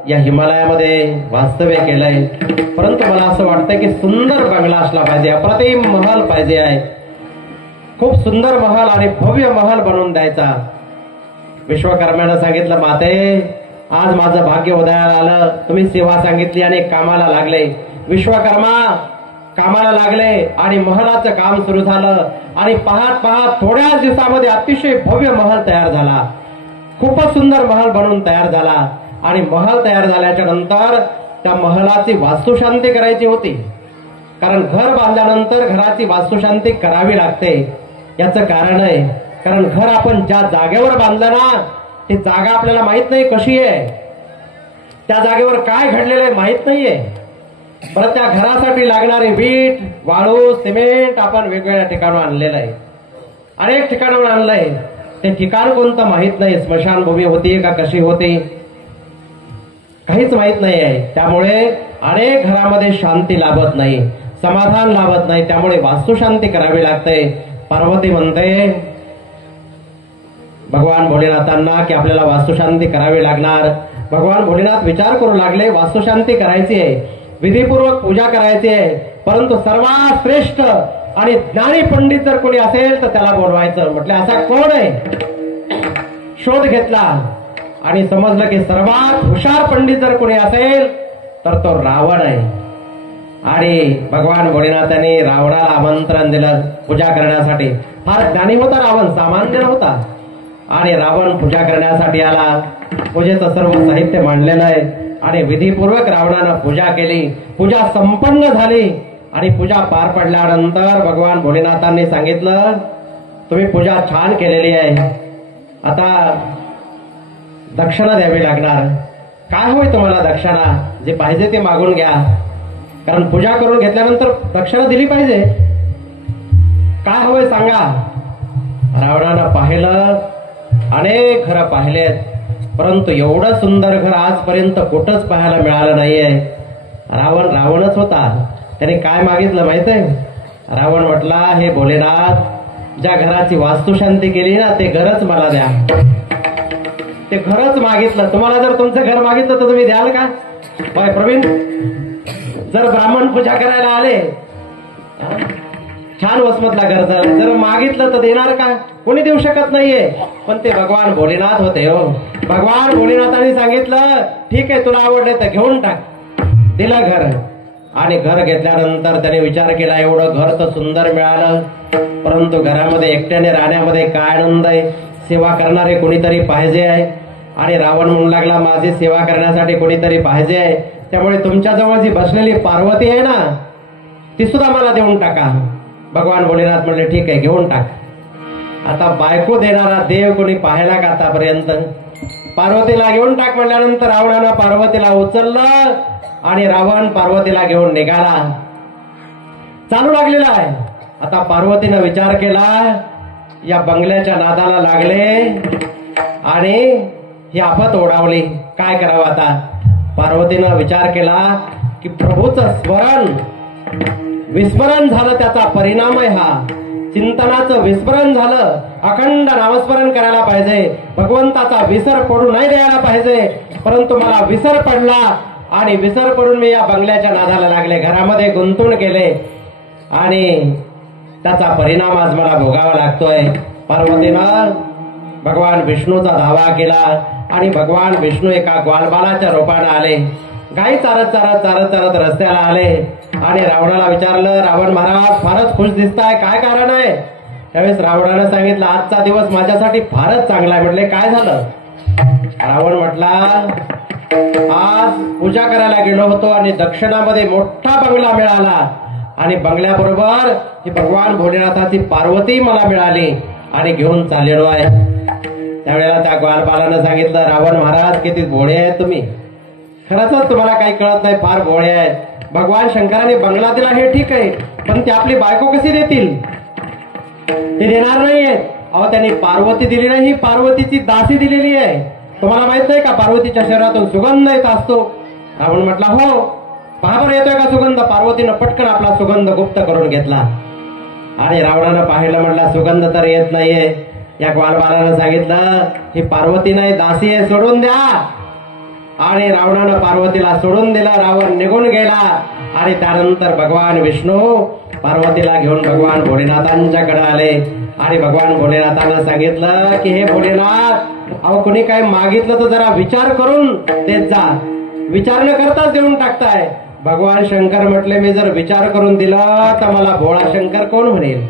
या हिमालयामध्ये वास्तव्य केलंय, परंतु मला असं वाटतंय की सुंदर बंगला असला पाहिजे, अप्रतिम महल पाहिजे आहे. खूप सुंदर महल आणि भव्य महल बनवून द्यायचा. विश्वकर्म्यानं सांगितलं, माते आज माझं भाग्य उदयाला आलं. तुम्ही सेवा सांगितली आणि कामाला लागले. विश्वकर्मा कामाला लागले आणि महलाचं काम सुरू झालं. आणि पाहत पाहत थोड्याच दिवसामध्ये अतिशय भव्य महल तयार झाला. खूपच सुंदर महल बनवून तयार झाला. आणि महल तयार झाल्याच्या नंतर त्या महलाची वास्तुशांती करायची होती. कारण घर बांधल्यानंतर घराची वास्तुशांती करावी लागते. याचं कारण आहे, कारण घर आपण ज्या जागेवर बांधलं ना, ती जागा आपल्याला माहित नाही कशी आहे, त्या जागेवर काय घडलेलं आहे माहित नाहीये. परत त्या घरासाठी लागणारे वीट, वाळू, सिमेंट आपण वेगवेगळ्या ठिकाणून आणलेलं आहे. अनेक ठिकाणाहून आणलंय. ते ठिकाण कोणतं माहित नाही. स्मशानभूमी होती का कशी होती काहीच माहित नाही आहे. त्यामुळे अनेक घरामध्ये शांती लाभत नाही, समाधान लाभत नाही. त्यामुळे वास्तुशांती करावी लागते. पार्वती म्हणते भगवान भोलेनाथांना की आपल्याला वास्तुशांती करावी लागणार. भगवान भोलेनाथ विचार करू लागले, वास्तुशांती करायची आहे, विधीपूर्वक पूजा करायची आहे, परंतु सर्वात श्रेष्ठ आणि ज्ञानी पंडित जर कोणी असेल तर त्याला बोलवायचं. म्हटलं असा कोण आहे? शोध घेतला आणि समजलं की सर्वात हुशार पंडित जर कोणी असेल तर तो रावण आहे. आणि भगवान भोलेनाथांनी रावणाला आमंत्रण दिलं पूजा करण्यासाठी. फार ज्ञानी होता रावण, सामान्य नव्हता. आणि रावण पूजा करण्यासाठी आला. पूजेचं सर्व साहित्य मांडलेलं आहे आणि विधीपूर्वक रावणानं पूजा केली. पूजा संपन्न झाली आणि पूजा पार पडल्यानंतर भगवान भोलेनाथांनी सांगितलं, तुम्ही पूजा छान केलेली आहे, आता दक्षिणा द्यावी लागणार. काय होय तुम्हाला दक्षिणा? जे पाहिजे ते मागून घ्या, कारण पूजा करून घेतल्यानंतर दक्षिणा दिली पाहिजे. काय होय सांगा. रावणानं पाहिलं, अनेक घरं पाहिलेत, परंतु एवढं सुंदर घर आजपर्यंत कुठंच पाहायला मिळालं नाहीये. रावणच होता. त्याने काय मागितलं माहितीये? रावण म्हटला, हे भोलेनाथ, ज्या घराची वास्तुशांती केली ना ते घरच मला द्या. ते घरच मागितलं. तुम्हाला जर तुमचं घर मागितलं तर तुम्ही द्याल का? होय प्रवीण, जर ब्राह्मण पूजा करायला आले, छान वसमतला घर झालं, जर मागितलं तर देणार का? कोणी देऊ शकत नाहीये. पण ते भगवान भोलेनाथ होते हो. भगवान भोलेनाथांनी सांगितलं, ठीक आहे तुला आवडले तर घेऊन टाक. दिलं घर. आणि घर घेतल्यानंतर त्याने विचार केला, एवढं घर तर सुंदर मिळालं, परंतु घरामध्ये एकट्याने राहण्यामध्ये काय आनंद आहे, सेवा करणारे कोणीतरी पाहिजे आहे. आणि रावण म्हणू लागला, माझी सेवा करण्यासाठी कोणीतरी पाहिजे आहे, त्यामुळे तुमच्याजवळ जी बसलेली पार्वती आहे ना, ती सुद्धा मला देऊन टाका. भगवान भोलेनाथ म्हणले, ठीक आहे, घेऊन टाक. आता बायको देणारा देव कोणी पाहिला का आतापर्यंत? पार्वतीला घेऊन टाक म्हणल्यानंतर रावणानं पार्वतीला उचललं आणि रावण पार्वतीला घेऊन निघाला. चालू लागलेला आहे. आता पार्वतीनं विचार केला, या बंगल्याच्या नादाला लागले आणि ही आफत ओढावली, काय करावं आता? पार्वतीनं विचार केला की प्रभूचं स्मरण विस्मरण झालं, त्याचा परिणाम आहे हा. चिंतनाचं विस्मरण झालं, अखंड नामस्मरण करायला पाहिजे, भगवंताचा विसर पडू नाही द्यायला पाहिजे. परंतु मला विसर पडला आणि विसर पडून मी या बंगल्याच्या नादाला लागले, घरामध्ये गुंतून गेले आणि त्याचा परिणाम आज मला भोगावा लागतोय. पार्वतीनं भगवान विष्णूचा धावा केला आणि भगवान विष्णू एका ग्वालबालाच्या रूपाने आले. गाई चारत चारत चारत चारत रस्त्याला आले आणि रावणाला विचारलं, रावण महाराज फारच खुश दिसताय, काय कारण आहे? त्यावेळेस रावणानं सांगितलं, आजचा दिवस माझ्यासाठी फारच चांगला आहे. म्हटले, काय झालं? रावण म्हटला, आज पूजा करायला गेलो होतो आणि दक्षिणामध्ये मोठा बंगला मिळाला आणि बंगल्याबरोबर ही भगवान भोलेनाथाची पार्वती मला मिळाली आणि घेऊन चाललेलो आहे. त्यावेळेला त्या ग्वालबालानं सांगितलं, रावण महाराज किती भोळे आहेत तुम्ही, खरंच तुम्हाला काही कळत नाही, फार भोळे आहेत. भगवान शंकराने बंगला दिला हे ठीक आहे, पण ते आपली बायको कशी देतील? ते देणार नाहीयेत. अहो, त्यांनी पार्वती दिली नाही, पार्वतीची दासी दिलेली आहे. तुम्हाला माहित नाही का पार्वतीच्या शरीरातून सुगंध येत असतो? रावण म्हटला, हो, बरोबर येतोय का सुगंध? पार्वतीनं पटकन आपला सुगंध गुप्त करून घेतला आणि रावणानं पाहिलं, म्हटला सुगंध तर येत नाहीये. या ग्वालबालानं सांगितलं, ही पार्वती नाही, दासी आहे, सोडून द्या. आणि रावणानं पार्वतीला सोडून दिलं. रावण निघून गेला आणि त्यानंतर भगवान विष्णू पार्वतीला घेऊन भगवान भोलेनाथांच्याकडे आले आणि भगवान भोलेनाथांना सांगितलं की हे भोलेनाथ, अहो कोणी काय मागितलं तर जरा विचार करून देत जा, विचार न करताच देऊन टाकताय. भगवान शंकर म्हटले, मी जर विचार करून दिला तर मला भोळा शंकर कोण म्हणेल?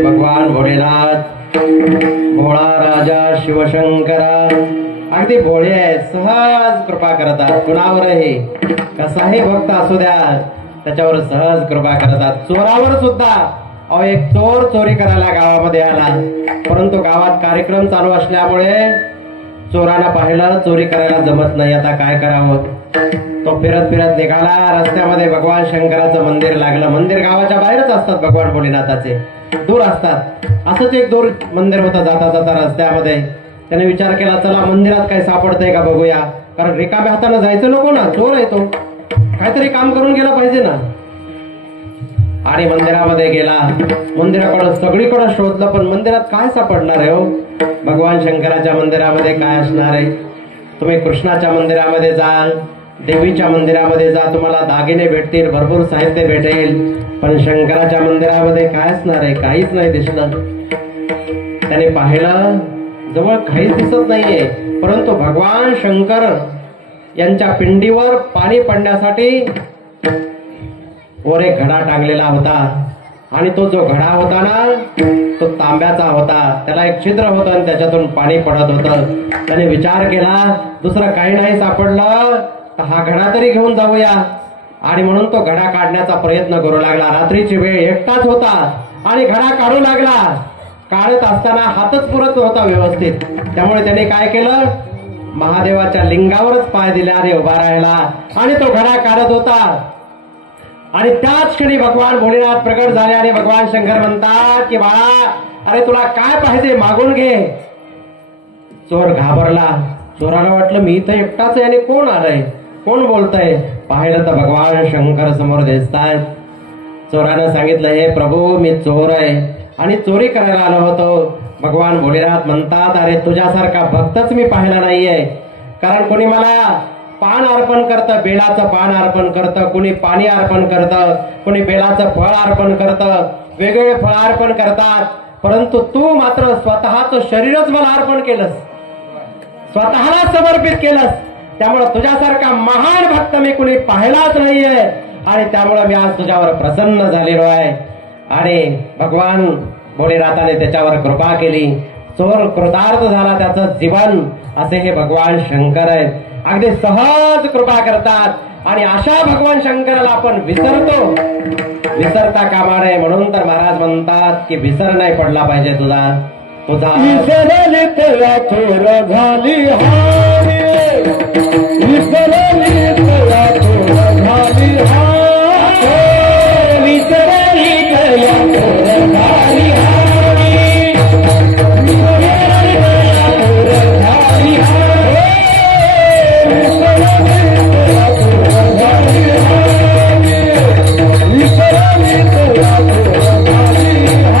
भगवान भोलेनाथ भोळा राजा शिवशंकरा अगदी भोळे आहेत, सहज कृपा करतात कुणावरही, कसाही भक्त असू द्या त्याच्यावर सहज कृपा करतात. चोरावर सुद्धा, अहो एक चोर चोरी करायला गावामध्ये आला, परंतु गावात कार्यक्रम चालू असल्यामुळे चोराला पाहिलं, चोरी करायला जमत नाही, आता काय करावं? तो फिरत फिरत निघाला. रस्त्यामध्ये भगवान शंकराचं मंदिर लागलं. मंदिर गावाच्या बाहेरच असतात भगवान भोलेनाथाचे, दूर असतात. असंच एक दूर मंदिर होतं. जाता जाता रस्त्यामध्ये त्याने विचार केला, चला मंदिरात काय सापडतंय का बघूया, कारण रिकाम्या हाताने जायचं नको ना, चोर आहे तो, काहीतरी काम करून गेला पाहिजे ना. आणि मंदिरामध्ये गेला. मंदिराकडे सगळीकडे शोधलं, पण मंदिरात काय सापडणार आहे हो? भगवान शंकराच्या मंदिरामध्ये काय असणार आहे? तुम्ही कृष्णाच्या मंदिरामध्ये जाल, देवीच्या मंदिरामध्ये जा, तुम्हाला दागिने भेटतील, भरपूर साहित्य भेटेल, पण शंकराच्या मंदिरामध्ये काय असणार आहे? काहीच नाही दिसलं. त्याने पाहिलं, जवळ काहीच दिसत नाहीये, परंतु भगवान शंकर यांच्या पिंडीवर पाणी पडण्यासाठी वर एक घडा टांगलेला होता. आणि तो जो घडा होता ना, तो तांब्याचा होता. त्याला एक छिद्र होतं आणि त्याच्यातून पाणी पडत होतं. त्याने विचार केला, दुसरं काही नाही सापडलं तर हा घडा तरी घेऊन जाऊया. आणि म्हणून तो घडा काढण्याचा प्रयत्न करू लागला. रात्रीची वेळ, एकटाच होता आणि घडा काढू लागला. काढत असताना हातच पुरत नव्हता व्यवस्थित. त्यामुळे त्याने काय केलं, महादेवाच्या लिंगावरच पाय दिले आणि उभा राहिला आणि तो घडा काढत होता. आणि त्याच क्षणी भगवान भोलेनाथ प्रकट झाले आणि भगवान शंकर म्हणतात की बाळा, अरे तुला काय पाहिजे मागून घे. चोर घाबरला. चोराला वाटलं मी इथं एकटाच आहे आणि कोण आलंय, कोण बोलतंय. पाहिलं तर भगवान शंकर समोर दिसतायत. चोरानं सांगितलं, हे प्रभू मी चोर आहे आणि चोरी करायला आलो होतो. भगवान भोलेनाथ म्हणतात, अरे तुझ्यासारखा भक्तच मी पाहिला नाहीये. कारण कोणी मला पान अर्पण करतं, बेलाचं पान अर्पण करतं, कुणी पाणी अर्पण करतं, कुणी बेलाचं फळ अर्पण करतं, वेगवेगळे फळ अर्पण करतात. परंतु तू मात्र स्वतःचं शरीरच मला अर्पण केलंस, स्वतःला समर्पित केलंस. त्यामुळे तुझ्यासारखा महान भक्त मी कुणी पाहिलाच नाहीये आणि त्यामुळे मी आज तुझ्यावर प्रसन्न झालेलो आहे. आणि भगवान भोलेनाथाने त्याच्यावर कृपा केली. चोर कृतार्थ झाला, त्याचं जीवन. असे हे भगवान शंकर आहेत, अगदी सहज कृपा करतात. आणि अशा भगवान शंकराला आपण विसरता कामा नये. म्हणून तर महाराज म्हणतात की विसर नाही पडला पाहिजे तुझा. विसरली तुला थोर झाली हानी, विसरली तुला थोर झाली हानी, विसरली तुला थोर झाली हानी, विसरली तुला थोर झाली हानी, विसरली तुला थोर झाली हानी,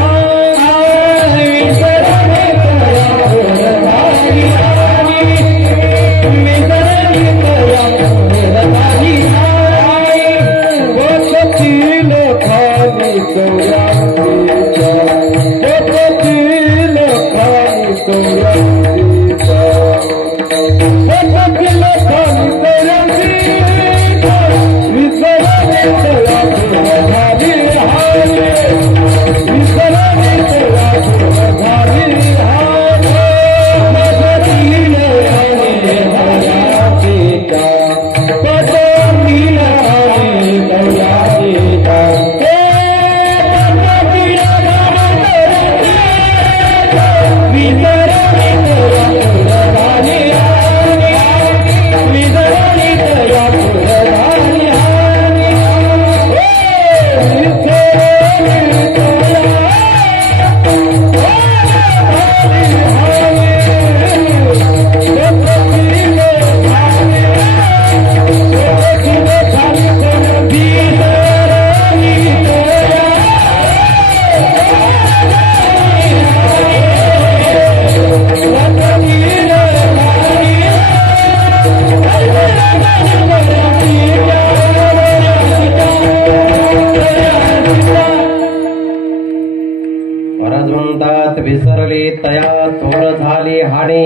विसरली तया थोर झाली हानी,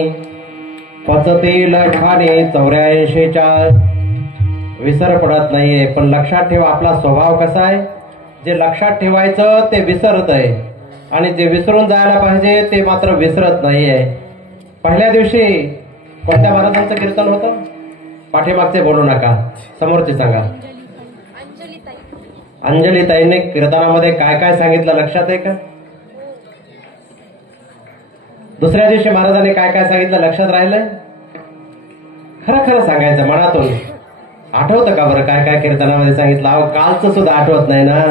पचतील खाणे 84च्या. विसर पडत नाहीये. पण लक्षात ठेवा, आपला स्वभाव कसा आहे. जे लक्षात ठेवायचं ते विसरत आहे आणि जे विसरून जायला पाहिजे ते मात्र विसरत नाहीये. पहिल्या दिवशी कोणत्या महाराजांचं कीर्तन होतं? पाठीमागचे बोलू नका, समोरचे सांगा. अंजलीताईने कीर्तनामध्ये काय काय सांगितलं लक्षात आहे का? दुसऱ्या दिवशी महाराजांनी काय काय सांगितलं लक्षात राहिलंय? खरं खरं सांगायचं मनातून. आठवतं का बरं काय काय कीर्तनामध्ये सांगितलं? अहो कालचं सुद्धा आठवत नाही ना,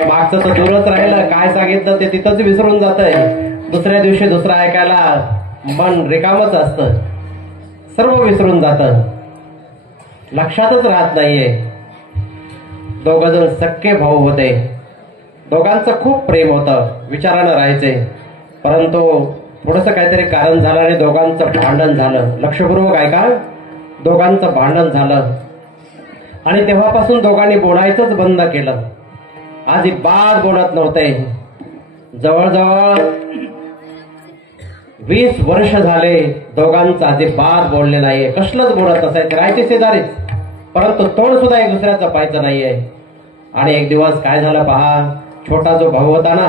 मागचं तर दूरच राहिलं. काय सांगितलं ते तिथंच विसरून जातंय. दुसऱ्या दिवशी दुसरं ऐकायला मन रिकामच असतं, सर्व विसरून जातं, लक्षातच राहत नाहीये. दोघं जण सख्खे भाऊ होते, दोघांचं खूप प्रेम होतं, विचारानं राहायचे. परंतु थोडंसं काहीतरी कारण झालं आणि दोघांचं भांडण झालं. लक्षपूर्वक ऐका, दोघांचं भांडण झालं. आणि तेव्हापासून दोघांनी बोलायचंच बंद केलं. अजिबात बोलत नव्हते. जवळजवळ 20 वर्ष झाले दोघांचं अजिबात बोलले नाहीये. कसलंच बोलत नसायचं. राहायचे शेजारीच, परंतु तोंड सुद्धा एक दुसऱ्याचं पाहायचं नाहीये. आणि एक दिवस काय झालं पहा. छोटा जो भाऊ होता ना,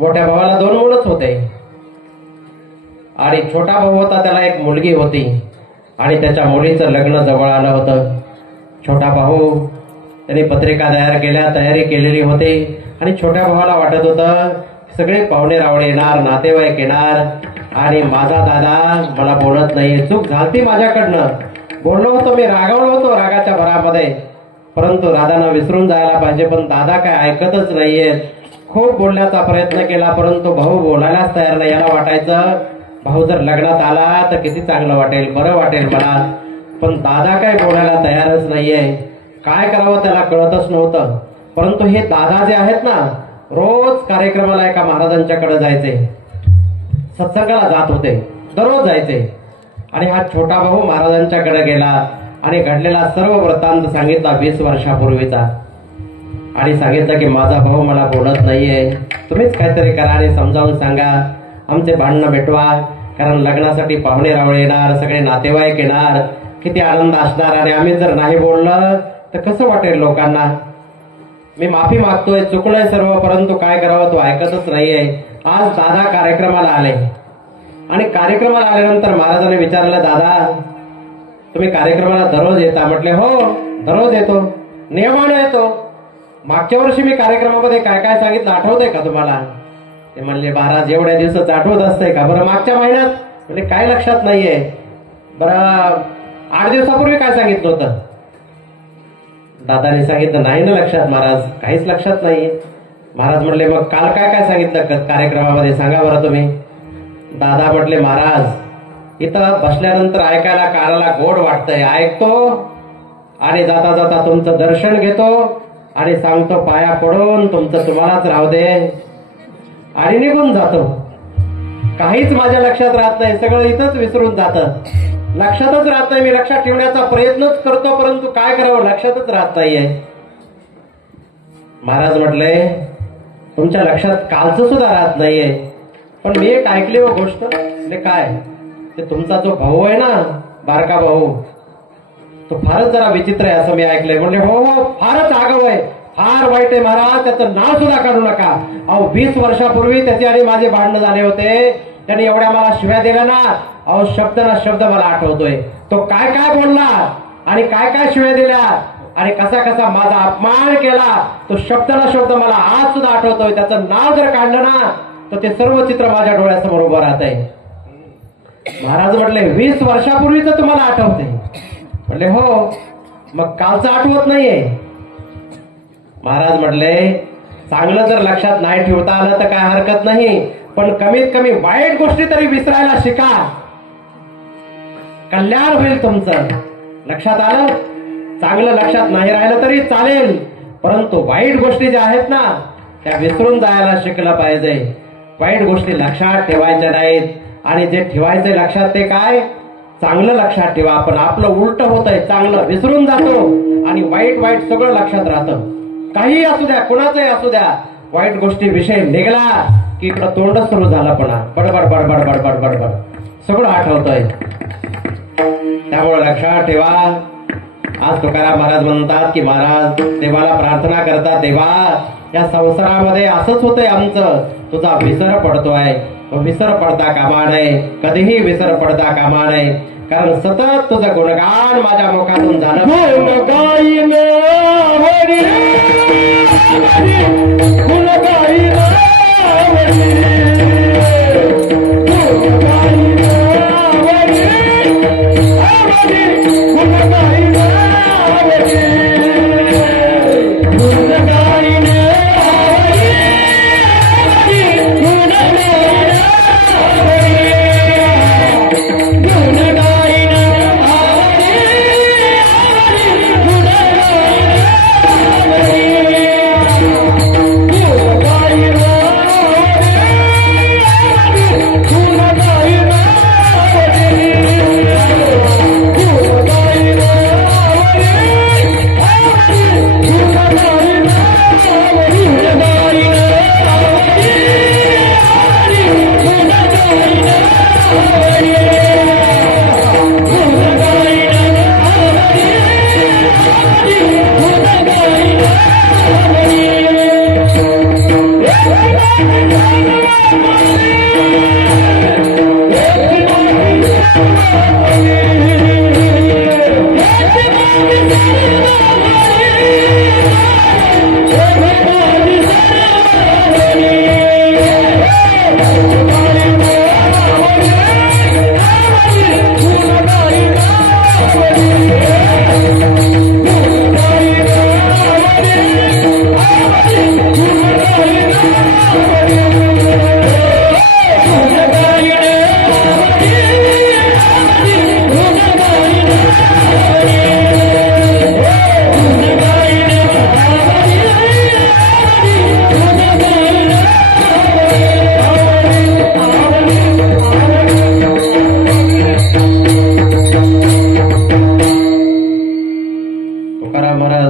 मोठ्या भावाला 2 मुलंच होते. आणि छोटा भाऊ होता, त्याला एक मुलगी होती आणि त्याच्या मुलीचं लग्न जवळ आलं होतं. छोटा भाऊ त्यांनी पत्रिका तयार केल्या, तयारी केलेली होती. आणि छोट्या भावाला वाटत होतं सगळे पाहुणे रावळे येणार, नातेवाईक येणार आणि माझा दादा मला बोलत नाहीये. चूक झालती माझ्याकडनं, बोललो होतो मी, रागावलो होतो रागाच्या भरामध्ये, परंतु दादांना विसरून जायला पाहिजे. पण दादा काय ऐकतच नाहीये. खूप बोलण्याचा प्रयत्न केला, परंतु भाऊ बोलायलाच तयार नाही. याला वाटायचं भाऊ जर लग्नात आला तर किती चांगलं वाटेल, बरं वाटेल मला. पण दादा काय बोलायला तयारच नाहीये. काय करावं त्याला कळतच नव्हतं. परंतु हे दादा जे आहेत ना, रोज कार्यक्रमाला एका महाराजांच्याकडे जायचे, सत्संगाला जात होते, दररोज जायचे. आणि हा छोटा भाऊ महाराजांच्याकडे गेला आणि घडलेला सर्व वृत्तांत सांगितला 20 वर्षापूर्वीचा. आणि सांगितलं की माझा भाऊ मला बोलत नाहीये, तुम्हीच काहीतरी करा आणि समजावून सांगा, आमचे भांडणं मिटवा. कारण लग्नासाठी पाहुणे रावळे येणार, सगळे नातेवाईक येणार, किती आनंद असणार. आणि आम्ही जर नाही बोललं तर कसं वाटेल लोकांना. मी माफी मागतोय, चुकलंय सर्व, परंतु काय करावं तो ऐकतच नाहीये. आज दादा कार्यक्रमाला आले आणि कार्यक्रमाला आल्यानंतर महाराजांनी विचारलं, दादा तुम्ही कार्यक्रमाला दररोज येता? म्हटले हो दररोज येतो, नियमाने येतो. मागच्या वर्षी मी कार्यक्रमामध्ये काय काय सांगितलं आठवतंय का तुम्हाला? ते म्हणले महाराज एवढ्या दिवसाच आठवत असतंय का? बरं मागच्या महिन्यात? म्हणजे काय लक्षात नाहीये. बरं 8 दिवसापूर्वी काय सांगितलं होतं? दादाने सांगितलं नाही ना लक्षात महाराज, काहीच लक्षात नाहीये. महाराज म्हटले मग काल काय काय सांगितलं कार्यक्रमामध्ये, सांगा बरं तुम्ही. दादा म्हटले महाराज इथं बसल्यानंतर ऐकायला कानाला गोड वाटतंय, ऐकतो आणि जाता जाता तुमचं दर्शन घेतो आणि सांगतो पाया पडून तुमचं तुम्हालाच राहू दे आणि निघून जातो. काहीच माझ्या लक्षात राहत नाही, सगळं इथंच विसरून जातं, लक्षातच राहत नाही. मी लक्षात ठेवण्याचा प्रयत्नच करतो, परंतु काय करावं लक्षातच राहत नाहीये. महाराज म्हटले तुमच्या लक्षात कालचं सुद्धा राहत नाहीये. पण मी एक ऐकली हो गोष्ट. म्हणजे काय? ते तुमचा जो भाऊ आहे ना, बारका भाऊ, तो फारच जरा विचित्र आहे असं मी ऐकलंय. म्हणजे हो हो फारच आगाऊ आहे, फार वाईट आहे महाराज, त्याचं नाव सुद्धा काढू नका. अहो 20 वर्षापूर्वी त्याचे आणि माझे भांडण झाले होते, त्यांनी एवढ्या मला शिव्या दिल्या ना, अहो शब्द ना शब्द मला आठवतोय. तो काय काय बोलला आणि काय काय शिव्या दिल्या आणि कसा कसा माझा अपमान केला, तो शब्द ना शब्द मला आज सुद्धा आठवतोय. त्याचं नाव जर काढलं ना तर ते सर्व चित्र माझ्या डोळ्यासमोर उभं राहत आहे. महाराज म्हटले 20 वर्षापूर्वीच तुम्हाला आठवते? म्हटले हो. मग कालचं आठवत नाहीये? महाराज म्हटले चांगलं जर लक्षात नाही ठेवता आलं तर काय हरकत नाही, पण कमीत कमी वाईट गोष्टी तरी विसरायला शिका, कल्याण होईल तुमचं. लक्षात आलं? चांगलं लक्षात नाही राहिलं तरी चालेल, परंतु वाईट गोष्टी ज्या आहेत ना त्या विसरून जायला शिकलं पाहिजे. वाईट गोष्टी लक्षात ठेवायच्या नाहीत आणि जे ठेवायचे लक्षात ते काय, चांगलं लक्षात ठेवा. पण आपलं उलट होतंय, चांगलं विसरून जातो आणि वाईट वाईट सगळं लक्षात राहतं. काही असू द्या, कुणाचंही असू द्या, वाईट गोष्टी विषय निघला की इकडं तोंड सुरू झालं, पण बडबड बडबड बडबड बडबड सगळं आठवतंय. त्यामुळे लक्षात ठेवा. आज तुकाराम महाराज म्हणतात की महाराज देवाला प्रार्थना करतात, देवा या संसारामध्ये असंच होतंय आमचं, तुझा विसर पडतोय. विसर पडता कामा नये, कधीही विसर पडता कामा नये, कारण सतत तुझं गुणगान माझ्या मुखातून झालं.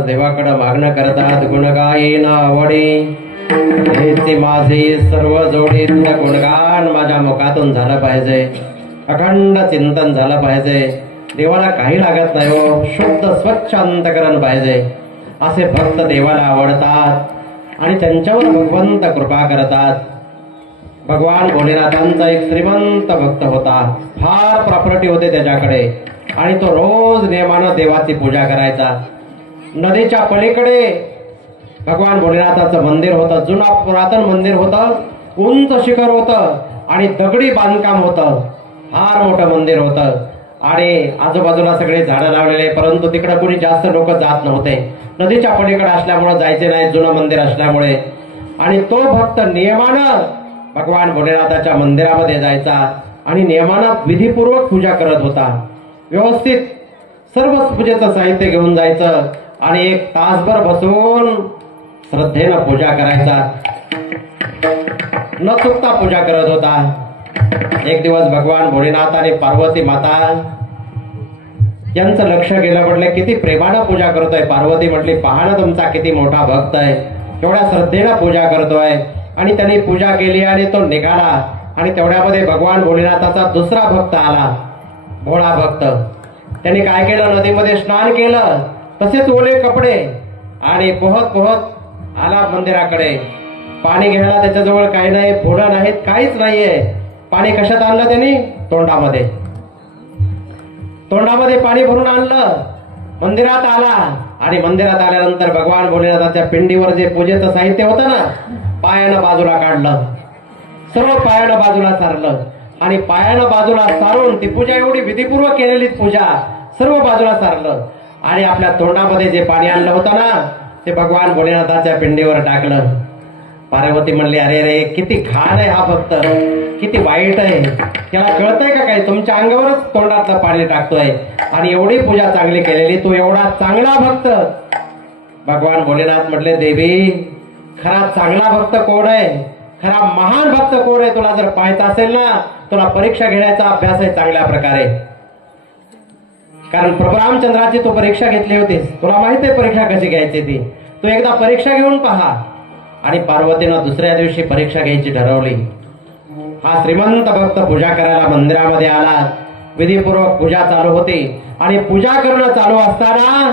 देवाकडे मागणं करतात, गुणगायीन आवडी हेची माझी सर्व जोडीत गुणगान माझ्या मुखातून झालं पाहिजे, अखंड चिंतन झालं पाहिजे. देवाला काही लागत नाही हो, शुद्ध स्वच्छ अंतकरण पाहिजे. असे भक्त देवाला आवडतात आणि त्यांच्यावर भगवंत कृपा करतात. भगवान भोलेनाथांचा एक श्रीमंत भक्त होता, फार प्रॉपर्टी होते त्याच्याकडे आणि तो रोज नियमानं देवाची पूजा करायचा. नदीच्या पलीकडे भगवान भोलेनाथाचं मंदिर होतं, जुना पुरातन मंदिर होतं, उंच शिखर होतं आणि दगडी बांधकाम होतं, फार मोठं मंदिर होतं आणि आजूबाजूला सगळे झाडं लावलेले, परंतु तिकडे कोणी जास्त लोक जात नव्हते, नदीच्या पलीकडे असल्यामुळे जायचे नाही, जुनं मंदिर असल्यामुळे. आणि तो भक्त नियमानं भगवान भोलेनाथाच्या मंदिरामध्ये जायचा आणि नियमानं विधीपूर्वक पूजा करत होता. व्यवस्थित सर्व पूजेचं साहित्य घेऊन जायचं आणि एक तासभर बसून श्रद्धेनं पूजा करायचा, न चुकता पूजा करत होता. एक दिवस भगवान भोलेनाथ आणि पार्वती माता यांचं लक्ष गेलं, म्हटलं किती प्रेमानं पूजा करतोय. पार्वती म्हटली, पहा ना तुमचा किती मोठा भक्त आहे, एवढ्या श्रद्धेनं पूजा करतोय. आणि त्यांनी पूजा केली आणि तो निघाला आणि तेवढ्यामध्ये भगवान भोलेनाथाचा दुसरा भक्त आला, भोळा भक्त. त्यांनी काय केलं, नदीमध्ये स्नान केलं, तसेच ओले कपडे आणि पोहत पोहत आला मंदिराकडे. पाणी घ्यायला त्याच्याजवळ काही नाही, फुलं नाहीत, काहीच नाहीये. पाणी कशात आणलं त्यांनी, तोंडामध्ये. तोंडामध्ये पाणी भरून आणलं, मंदिरात आला आणि मंदिरात आल्यानंतर भगवान भोलेनाथाच्या पिंडीवर जे पूजेचं साहित्य होतं ना, पायानं बाजूला काढलं, सर्व पायानं बाजूला सारलं आणि पायानं बाजूला सारून ती पूजा एवढी विधीपूर्वक केलेली पूजा सर्व बाजूला सारलं आणि आपल्या तोंडामध्ये जे पाणी आणलं होतं ना, ते भगवान भोलेनाथाच्या पिंडीवर टाकलं. पार्वती म्हणली, अरे रे किती घाण आहे हा भक्त, किती वाईट आहे, त्याला कळतंय का काही, तुमच्या अंगावरच तोंडातलं पाणी टाकतोय आणि एवढी पूजा चांगली केलेली, तू एवढा चांगला भक्त. भगवान भोलेनाथ म्हटले, देवी खरा चांगला भक्त कोण आहे, खरा महान भक्त कोण आहे, तुला जर पाहायचं असेल ना, तुला परीक्षा घेण्याचा अभ्यास आहे चांगल्या प्रकारे. कारण प्रभू रामचंद्राची तू परीक्षा घेतली होतीस, तुला माहिती आहे परीक्षा कशी घ्यायची ती, तू एकदा परीक्षा घेऊन पहा. आणि पार्वतीनं दुसऱ्या दिवशी परीक्षा घ्यायची ठरवली. हा श्रीमंत भक्त पूजा करायला मंदिरामध्ये आला, विधीपूर्वक पूजा चालू होती आणि पूजा करणं चालू असताना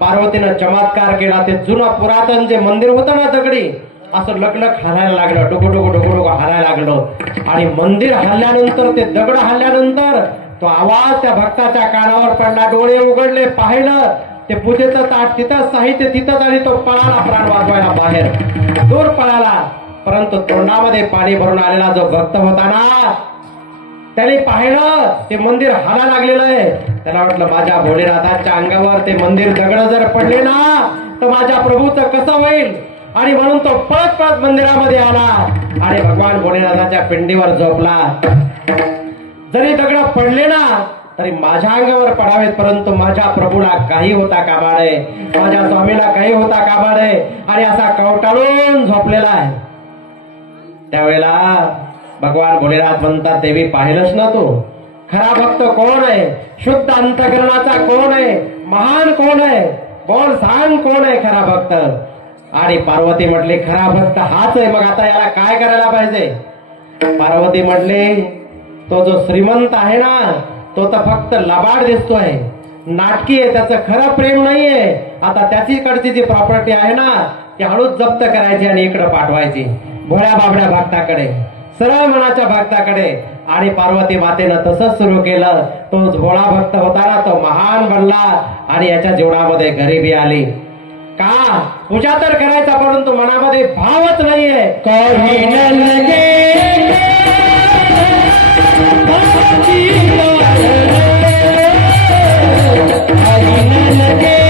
पार्वतीनं चमत्कार केला. ते जुनं पुरातन जे मंदिर होतं ना दगडी, असं लकलक हलायला लागलं, डुगुडुगु डुगुडुगु हलायला लागलं आणि मंदिर हल्ल्यानंतर, ते दगड हल्ल्यानंतर तो आवाज त्या भक्ताच्या कानावर पडला. डोळे उघडले, पाहिलं ते पूजेचं ताट तिथं, साहित्य तिथंच आणि तो पळाला प्राण वाचवायला बाहेर, दूर पळाला. परंतु तोंडामध्ये पाणी भरून आलेला जो भक्त होता ना, त्याने पाहिलं ते मंदिर हाला लागलेलं आहे. त्याला वाटलं माझ्या भोलेनाथाच्या अंगावर ते मंदिर दगड जर पडले ना, तर माझ्या प्रभूचं कसं होईल. आणि म्हणून तो पळत पळत मंदिरामध्ये आला आणि भगवान भोलेनाथाच्या पिंडीवर झोपला. जरी दगड पडले ना तरी माझ्या अंगावर पडावेत, परंतु माझ्या प्रभूला काही होता कामा नये, माझ्या स्वामीला काही होता कामा नये. आणि असा कवटाळून झोपलेला आहे. त्यावेळेला भगवान भोलेनाथ म्हणतात, देवी पाहिलंच ना तू, खरा भक्त कोण आहे, शुद्ध अंतकरणाचा कोण आहे, महान कोण आहे, बोल सांग कोण आहे खरा भक्त. आणि पार्वती म्हटली, खरा भक्त हाच आहे. मग आता याला काय करायला पाहिजे. पार्वती म्हटली, तो जो श्रीमंत आहे ना, तो तर फक्त लबाड दिसतोय, नाटकी आहे, त्याचं खरं प्रेम नाहीये. आता त्याचीकडची जी प्रॉपर्टी आहे ना, ती हळूच जप्त करायची आणि इकडे पाठवायची भोळ्या बाबड्या भक्ताकडे, सरळ मनाच्या भक्ताकडे. आणि पार्वती मातेनं तसंच सुरू केलं. तो भोळा भक्त होता ना, तो महान बनला आणि याच्या जीवनामध्ये गरिबी आली. का पूजा तर करायचा, परंतु मनामध्ये भावच नाहीये. काही न लगे काही न लगे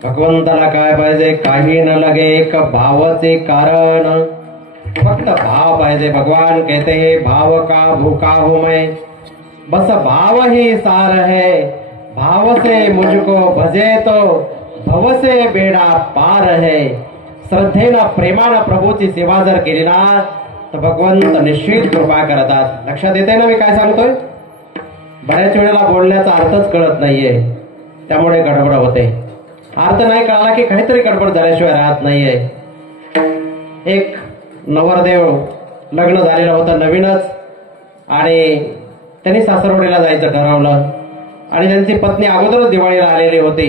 भगवंताला काय पाहिजे? काही न लगे एक भावाचे कारण, फक्त भाव पाहिजे. भगवान कहते हैं भाव का भूखा हूं मैं, बस भाव ही सार है. भाव से मुझको भजे तो भव से बेडा पार है. श्रद्धेनं प्रेमानं प्रभूची सेवा जर केली ना तर भगवंत निश्चित कृपा करतात. लक्षात येते ना मी काय सांगतोय? बऱ्याच वेळेला बोलण्याचा अर्थच कळत नाहीये, त्यामुळे गडबड होते. अर्थ नाही कळाला की काहीतरी गडबड झाल्याशिवाय राहत नाहीये. एक नवरदेव लग्न झालेलं होतं नवीनच, आणि त्यांनी सासरवडीला जायचं ठरवलं. आणि त्यांची पत्नी अगोदरच दिवाळीला आलेली होती.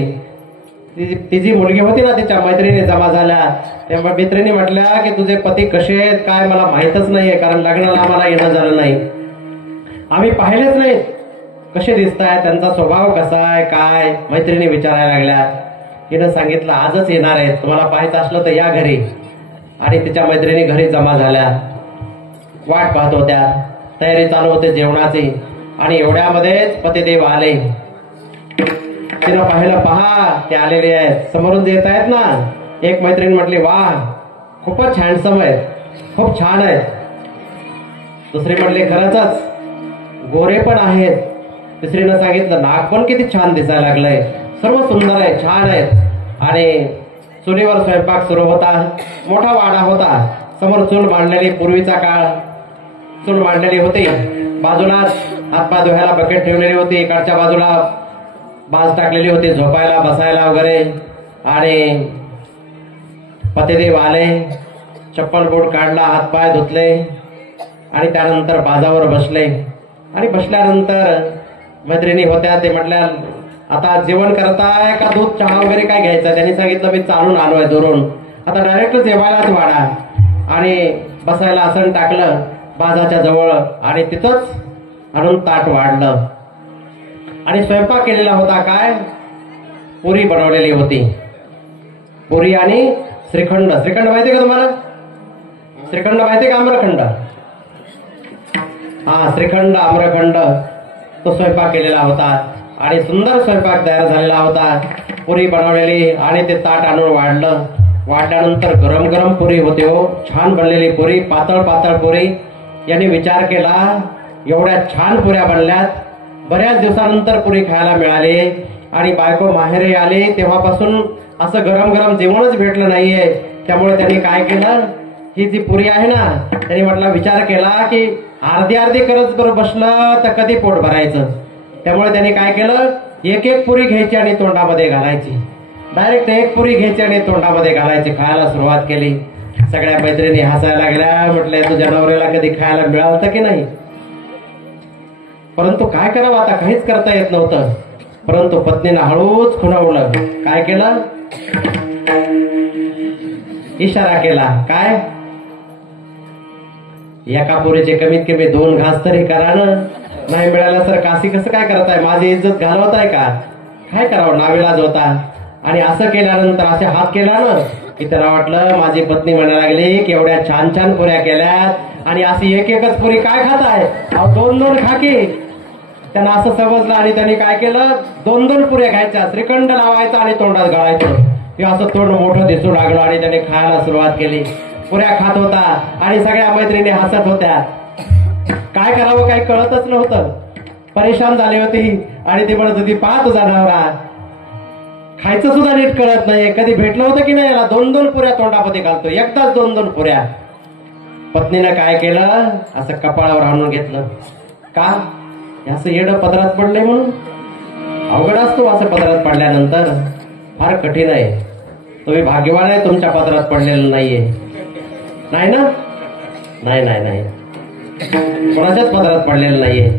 तिची मुलगी होती ना, तिच्या मैत्रिणी जमा झाल्या. तेव्हा मैत्रिणी म्हटल्या की तुझे पती कसे आहेत काय मला माहीतच नाहीये, कारण लग्नाला आम्हाला येणं झालं नाही, आम्ही पाहिलेच नाही कसे दिसताय, त्यांचा स्वभाव कसा आहे काय. मैत्रिणी विचारायला लागल्या. तिनं सांगितलं आजच येणार आहे, तुम्हाला पाहायचं असलं तर या घरी. आणि तिच्या मैत्रिणी घरी जमा झाल्या, वाट पाहत होत्या. तयारी चालू होते जेवणाची. आणि एवढ्यामध्येच पतिदेव आले. तिनं पाहिलं, पहा ते आलेले आहेत, समोरून येत आहेत ना. एक मैत्रीण म्हटली वाह खूपच हँडसम आहेत, खूप छान आहेत. दुसरी म्हटली खरंच गोरे पण आहेत. तिसरीनं सांगितलं नाक पण किती छान दिसायला लागलंय, सर्व सुंदर आहे, छान आहेत. आणि चुलीवर स्वयंपाक सुरू होता. मोठा वाडा होता. समोर चूल मांडलेली, पूर्वीचा काळ चूल मांडलेली होती. बाजूलाच हातपाय धुवायला बकेट ठेवलेली होती. इकडच्या बाजूला बाज टाकलेली होती झोपायला बसायला वगैरे. आणि पतिदेव आले, चप्पल बूट काढला, हातपाय धुतले आणि त्यानंतर बाजावर बसले. आणि बसल्यानंतर मैत्रिणी होत्या, ते म्हटल्या आता जेवण करताय का दूध चहा वगैरे काय घ्यायचं? त्यांनी सांगितलं मी चालून आलोय दुरून, आता डायरेक्ट जेवायलाच वाढा. आणि बसायला आसन टाकलं बाजाच्या जवळ आणि तिथंच आणून ताट वाढलं. आणि स्वयंपाक केलेला होता काय, पुरी बनवलेली होती. पुरी आणि श्रीखंड. श्रीखंड माहिती का तुम्हाला? श्रीखंड माहिती का? आम्रखंड. हा, श्रीखंड आम्रखंड तो स्वयंपाक केलेला होता. आणि सुंदर स्वयंपाक तयार झालेला होता. पुरी बनवलेली आणि ते ताट आणून वाढलं. वाढल्यानंतर गरम गरम पुरी होती हो, छान बनलेली पुरी, पातळ पातळ पुरी. यांनी विचार केला एवढ्या छान पुऱ्या बनल्यात, बऱ्याच दिवसानंतर पुरी खायला मिळाली. आणि बायको माहेरी आली तेव्हापासून असं गरम गरम जेवणच भेटलं नाहीये. त्यामुळे त्यांनी काय केलं, ही जी पुरी आहे ना, त्यांनी म्हटलं विचार केला की अर्धी अर्धी करत जर बसलं तर कधी पोट भरायचं. त्यामुळे त्यांनी काय केलं, एक एक पुरी घ्यायची आणि तोंडामध्ये घालायची. डायरेक्ट एक पुरी घ्यायची आणि तोंडामध्ये घालायची. खायला सुरुवात केली. सगळ्या मैत्रिणी हसायला लागल्या. म्हटलं तुझ्या नवऱ्याला कधी खायला मिळालं की नाही? परंतु काय करावं, आता काहीच करता येत नव्हतं. परंतु पत्नीनं हळूच खुणावलं. काय केलं, इशारा केला. काय, एका पुरीचे कमीत कमी 2 घास तरी करा ना. नाही मिळालं सर काशी कसं काय करताय, माझी इज्जत घालवताय का? काय करावं, नाविलाज होता. आणि असं केल्यानंतर असे हात केला ना की त्याला वाटलं माझी पत्नी म्हणायला लागली की एवढ्या छान छान पुऱ्या केल्यात आणि अशी एक एकच पुरी काय खाताय, दोन दोन खा की. त्यांना असं समजलं आणि त्यांनी काय केलं, दोन दोन पुऱ्या खायच्या, श्रीखंड लावायचा आणि तोंडात गाळायचं. हे असं तोंड मोठं दिसू लागलं आणि त्याने खायला सुरुवात केली. पुऱ्या खात होता आणि सगळ्या मैत्रिणी हसत होत्या. काय करावं काही कळतच नव्हतं, परेशान झाली होती. आणि ती म्हणत होती, पहा तुझा नवरा खायचं सुद्धा नीट कळत नाही, कधी भेटलं होतं की नाही याला, दोन दोन पुऱ्या तोंडामध्ये घालतो, एकदाच दोन दोन पुऱ्या. पत्नीनं काय केलं, असं कपाळावर आणून घेतलं. का, असं येडं पदरात पडलंय म्हणून. अवघड असतो असं पदरात पडल्यानंतर, फार कठीण आहे. तुम्ही भाग्यवान आहे, तुमच्या पदरात पडलेलं नाहीये. नाही ना, नाही नाही नाही, कोणाच्याच पदरात पडलेलं नाहीये.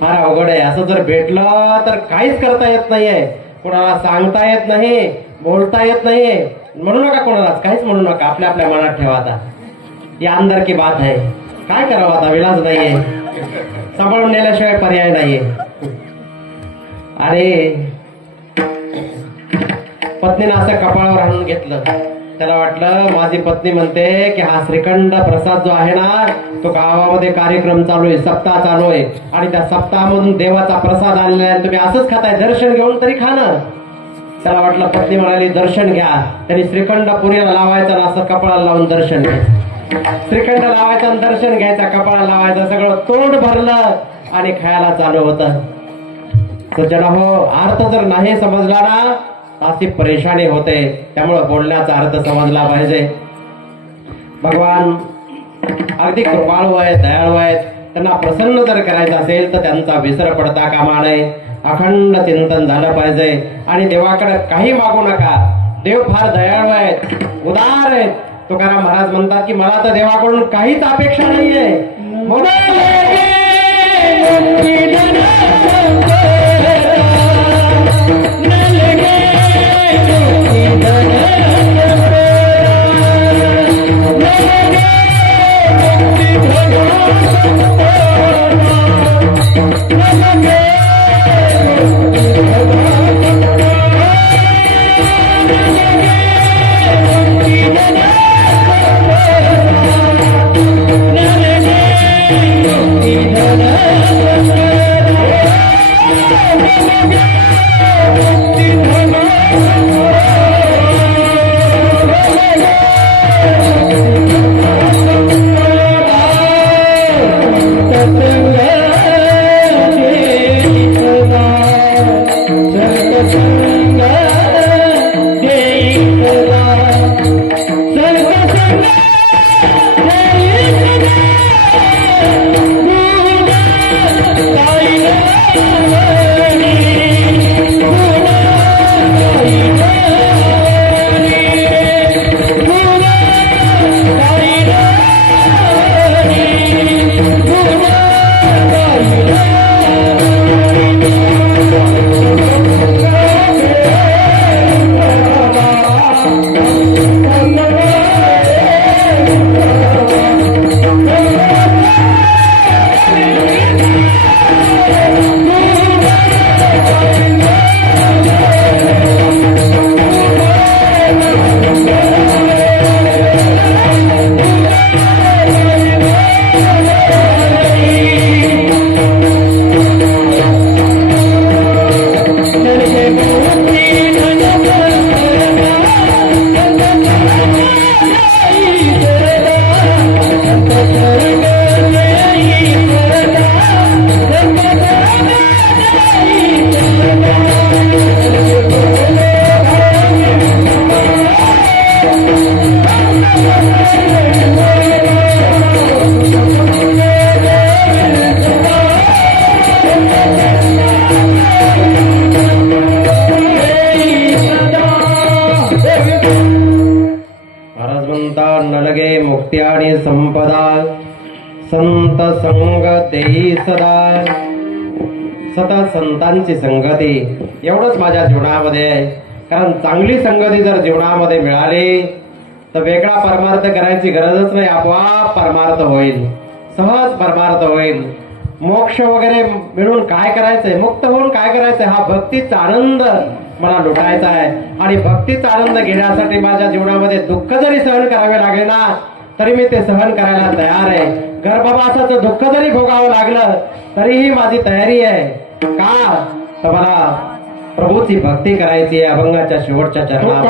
फार अवघड आहे. असं जर भेटलं तर काहीच करता येत नाहीये, कोणाला सांगता येत नाही, बोलता येत नाही. म्हणू नका कोणालाच, काहीच म्हणू नका, आपल्या आपल्या मनात ठेवा. आता ही अंदर की बात आहे, काय करावं आता, विलाज नाहीये, सांभाळून नेल्याशिवाय पर्याय नाहीये. आणि पत्नीनं असं कपाळावर आणून घेतलं. त्याला वाटलं माझी पत्नी म्हणते की हा श्रीखंड प्रसाद जो आहे ना, तो गावामध्ये कार्यक्रम चालू आहे, सप्ताह चालू आहे आणि त्या सप्ताहामधून देवाचा प्रसाद आणलेला आहे, तुम्ही असंच खाताय, दर्शन घेऊन तरी खा ना. त्याला वाटलं, पत्नी म्हणाली दर्शन घ्या. त्यांनी श्रीखंड पुरीला लावायचा ना, असं कपाळाला लावून दर्शन घ्यायचं. श्रीखंड लावायचं आणि दर्शन घ्यायचं, कपाळाला लावायचं, सगळं तोंड भरलं आणि खायला चालू होतं. सज्जन हो, अर्थ जर नाही समजला ना अशी परेशानी होते. त्यामुळे बोलण्याचा अर्थ समजला पाहिजे. भगवान अगदी कृपाळू आहेत, दयाळू आहेत. त्यांना प्रसन्न जर करायचं असेल तर त्यांचा विसर पडता कामा नये. अखंड चिंतन झालं पाहिजे आणि देवाकडे काही मागू नका. देव फार दयाळू आहेत, उदार आहेत. तुकाराम महाराज म्हणतात की मला तर देवाकडून काहीच अपेक्षा नाहीये. आणि संपदा संत संग देई सदा. सतत संतांची संगती एवढंच माझ्या जीवनामध्ये आहे. कारण चांगली संगती जर जीवनामध्ये मिळाली तर वेगळा परमार्थ करायची गरजच नाही, आपोआप परमार्थ होईल, सहज परमार्थ होईल. मोक्ष वगैरे मिळून काय करायचंय, मुक्त होऊन काय करायचंय, हा भक्तीचा आनंद मला लुटायचा आहे आणि भक्तीचा आनंद घेण्यासाठी माझ्या जीवनामध्ये दुःख जरी सहन करावे लागले ना तरी मी ते सहन करायला तयार आहे. गर्भवासाचं दुःख जरी भोगावं लागलं तरीही माझी तयारी आहे. का तर मला प्रभूची भक्ती करायची आहे अभंगाच्या शेवटच्या चरणात.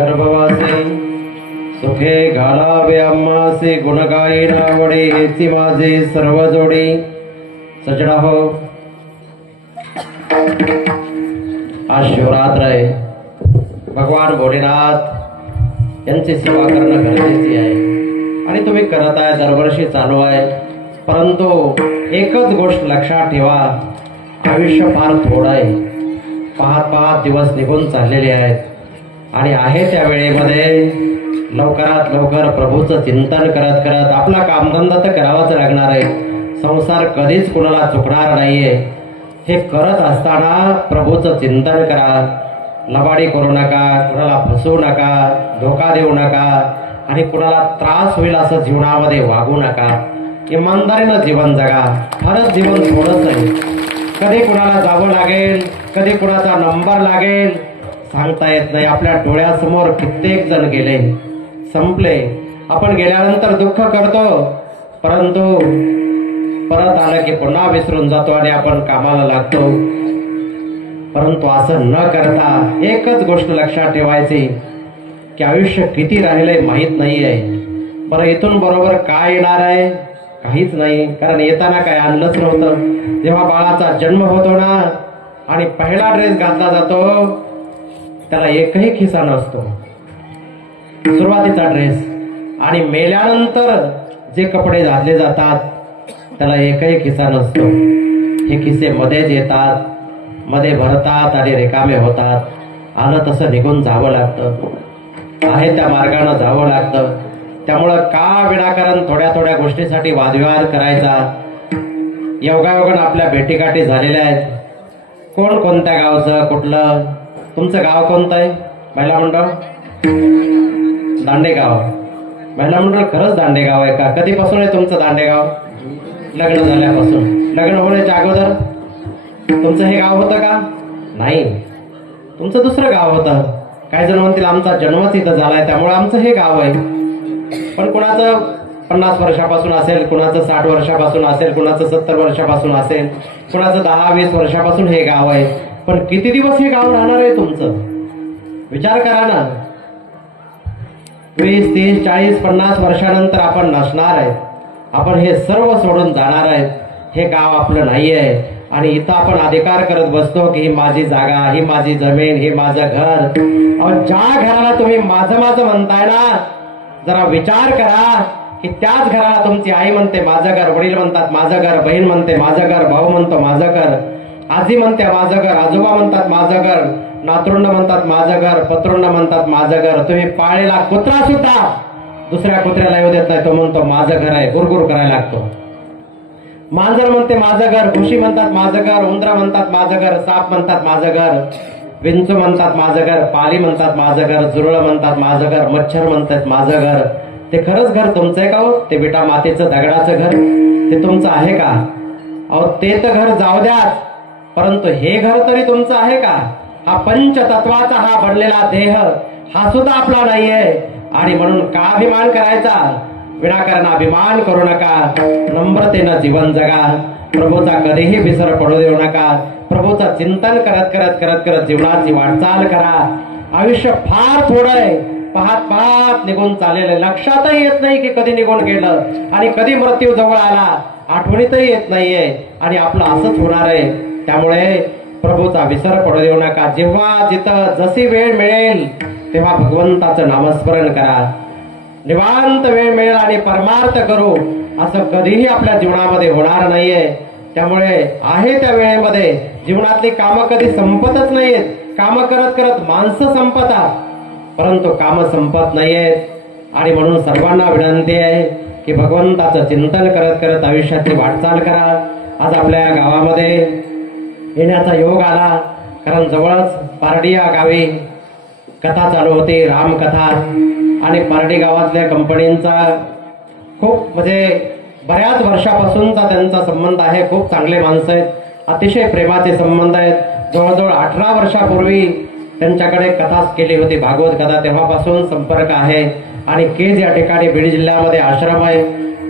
गर्भवासी सुखे घालावे आम्हासी गुण गायी आवडे हेची माझे सर्व जोडी सजडा हो. आज शिवरात्र आहे. भगवान भोलेनाथ यांची सेवा करणं गरजेची आहे आणि तुम्ही करत आहे, दरवर्षी चालू आहे. परंतु एकच गोष्ट लक्षात ठेवा, आयुष्य फार थोडं आहे. पाहत पाहत दिवस निघून चाललेले आहेत आणि आहे त्या वेळेमध्ये लवकरात लवकर प्रभूचं चिंतन करत करत आपला कामधंदा तर करावाच लागणार आहे. संसार कधीच कुणाला चुकणार नाहीये. हे करत असताना प्रभूचं चिंतन करा. लबाडी करू नका, कुणाला फसवू नका, धोका देऊ नका आणि कुणाला त्रास होईल असं जीवनामध्ये वागू नका. इमानदारीनं जीवन जगा. खरंच जीवन थोडंच आहे. कधी कुणाला जावं लागेल, कधी कुणाचा नंबर लागेल सांगता येत नाही. आपल्या डोळ्यासमोर कित्येक जण गेले, संपले. आपण गेल्यानंतर दुःख करतो, परंतु परत आलं की पुन्हा विसरून जातो आणि आपण कामाला लागतो. परंतु असं न करता एकच गोष्ट लक्षात ठेवायची की आयुष्य किती राहिलंय माहीत नाहीये. बरं, इथून बरोबर काय येणार आहे? काहीच नाही. कारण येताना काय आणलंच नव्हतं. जेव्हा बाळाचा जन्म होतो ना आणि पहिला ड्रेस घातला जातो त्याला एकही खिसा नसतो, सुरुवातीचा ड्रेस. आणि मेल्यानंतर जे कपडे घातले जातात त्याला एकही खिसा नसतो. हे खिसे मध्येच येतात, मध्ये भरतात आणि रिकामे होतात. आलं तसं निघून जावं लागतं, आहे त्या मार्गानं जावं लागतं. त्यामुळं का विनाकारण थोड्या थोड्या गोष्टीसाठी वादविवाद करायचा? योगायोगानं आपल्या भेटीगाठी झालेल्या आहेत. कोण कोणत्या गावचं, कुठलं? तुमचं गाव कोणतं आहे? महिला मंडळ दांडेगाव. महिला मंडळ खरंच दांडेगाव आहे का? कधीपासून आहे तुमचं दांडेगाव? लग्न झाल्यापासून. लग्न होण्याच्या अगोदर तुमचं हे गाव होतं का? नाही, तुमचं दुसरं गाव होतं. काही जण म्हणतील आमचा जन्मच इथं झालाय त्यामुळे आमचं हे गाव आहे. पण कुणाचं 50 वर्षापासून असेल, कुणाचं 60 वर्षापासून असेल, कुणाचं 70 वर्षापासून असेल, कुणाचं 10-20 वर्षापासून हे गाव आहे. पण किती दिवस हे गाव राहणार आहे तुमचं? विचार करा ना. 20, 30, 40, 50 वर्षानंतर आपण नसणार आहे. आपण हे सर्व सोडून जाणार आहे. हे गाव आपलं नाहीये आणि इथं आपण अधिकार करत बसतो की ही माझी जागा, ही माझी जमीन, हे माझं घर. ज्या घराला तुम्ही माझं माझं म्हणताय ना, जरा विचार करा की त्याच घराला तुमची आई म्हणते माझं घर, वडील म्हणतात माझं घर, बहीण म्हणते माझं घर, भाऊ म्हणतो माझं घर, आजी म्हणते माझं घर, आजोबा म्हणतात माझं घर, नातरुंड म्हणतात माझं घर, पत्रुंड म्हणतात माझं घर. तुम्ही पाळलेला कुत्रा सुद्धा दुसऱ्या कुत्र्याला येऊ देत नाही. तो म्हणतो माझं घर आहे, गुरगुर करायला लागतो. मांजर म्हणते माझं घर, घुशी म्हणतात माझं घर, उंदरा म्हणतात माझं घर, साप म्हणतात माझं घर, विंचू म्हणतात माझं घर, पाली म्हणतात माझं घर, जुरळ म्हणतात माझं घर, मच्छर म्हणतात माझं घर. ते खरंच घर तुमचं आहे का हो? ते विटा मातीचं दगडाचं घर ते तुमचं आहे का? अहो ते तर घर जाऊ द्या, परंतु हे घर तरी तुमचं आहे का? हा पंचतत्वाचा हा बनलेला देह हा सुद्धा आपला नाहीये. आणि म्हणून का अभिमान करायचा? विनाकारण अभिमान करू नका. नम्रतेनं जीवन जगा. प्रभूचा कधीही विसर पडू देऊ नका. प्रभूचं चिंतन करत करत करत करत जीवनाची वाटचाल करा. आयुष्य फार थोडं आहे. पाहत पाहत निघून चाललेलं लक्षातही येत नाही की कधी निघून गेलं आणि कधी मृत्यू जवळ आला आठवणीतही येत नाहीये. आणि आपलं असंच होणार आहे. त्यामुळे प्रभूचा विसर पडू देऊ नका. जेव्हा जिथं जशी वेळ मिळेल तेव्हा भगवंताचं नामस्मरण करा. निवांत वेळ मिळेल आणि परमार्थ करू असं कधीही आपल्या जीवनामध्ये होणार नाहीये. त्यामुळे आहे त्या वेळेमध्ये जीवनातली कामं कधी संपतच नाहीयेत. कामं करत करत माणसं संपतात, परंतु कामं संपत नाहीयेत. आणि म्हणून सर्वांना विनंती आहे की भगवंताचं चिंतन करत करत आयुष्याची वाटचाल करा. आज आपल्या गावामध्ये येण्याचा योग आला, कारण जवळच पारडी या गावी कथा चालू होती, रामकथा. आणि पारडी गावातल्या कंपनींचा खूप म्हणजे बऱ्याच वर्षापासूनचा त्यांचा संबंध आहे. खूप चांगले माणसं आहेत, अतिशय प्रेमाचे संबंध आहेत. जवळजवळ 18 वर्षापूर्वी त्यांच्याकडे कथा केली होती, भागवत कथा. तेव्हापासून संपर्क आहे. आणि केज या ठिकाणी बीड जिल्ह्यामध्ये आश्रम आहे.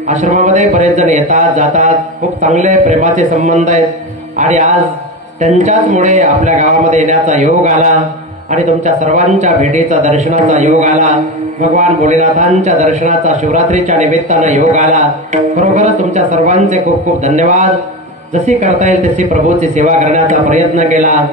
आश्रमामध्ये बरेच जण येतात जातात. खूप चांगले प्रेमाचे संबंध आहेत. आणि आज त्यांच्याचमुळे आपल्या गावामध्ये येण्याचा योग आला. आणि तुमच्या सर्वांच्या भेटीचा दर्शनाचा योग आला. भगवान भोलेनाथांच्या दर्शनाचा शिवरात्रीच्या निमित्तानं योग आला. खरोखरच तुमच्या सर्वांचे खूप खूप धन्यवाद. जशी करता येईल तशी प्रभूची सेवा करण्याचा प्रयत्न केला.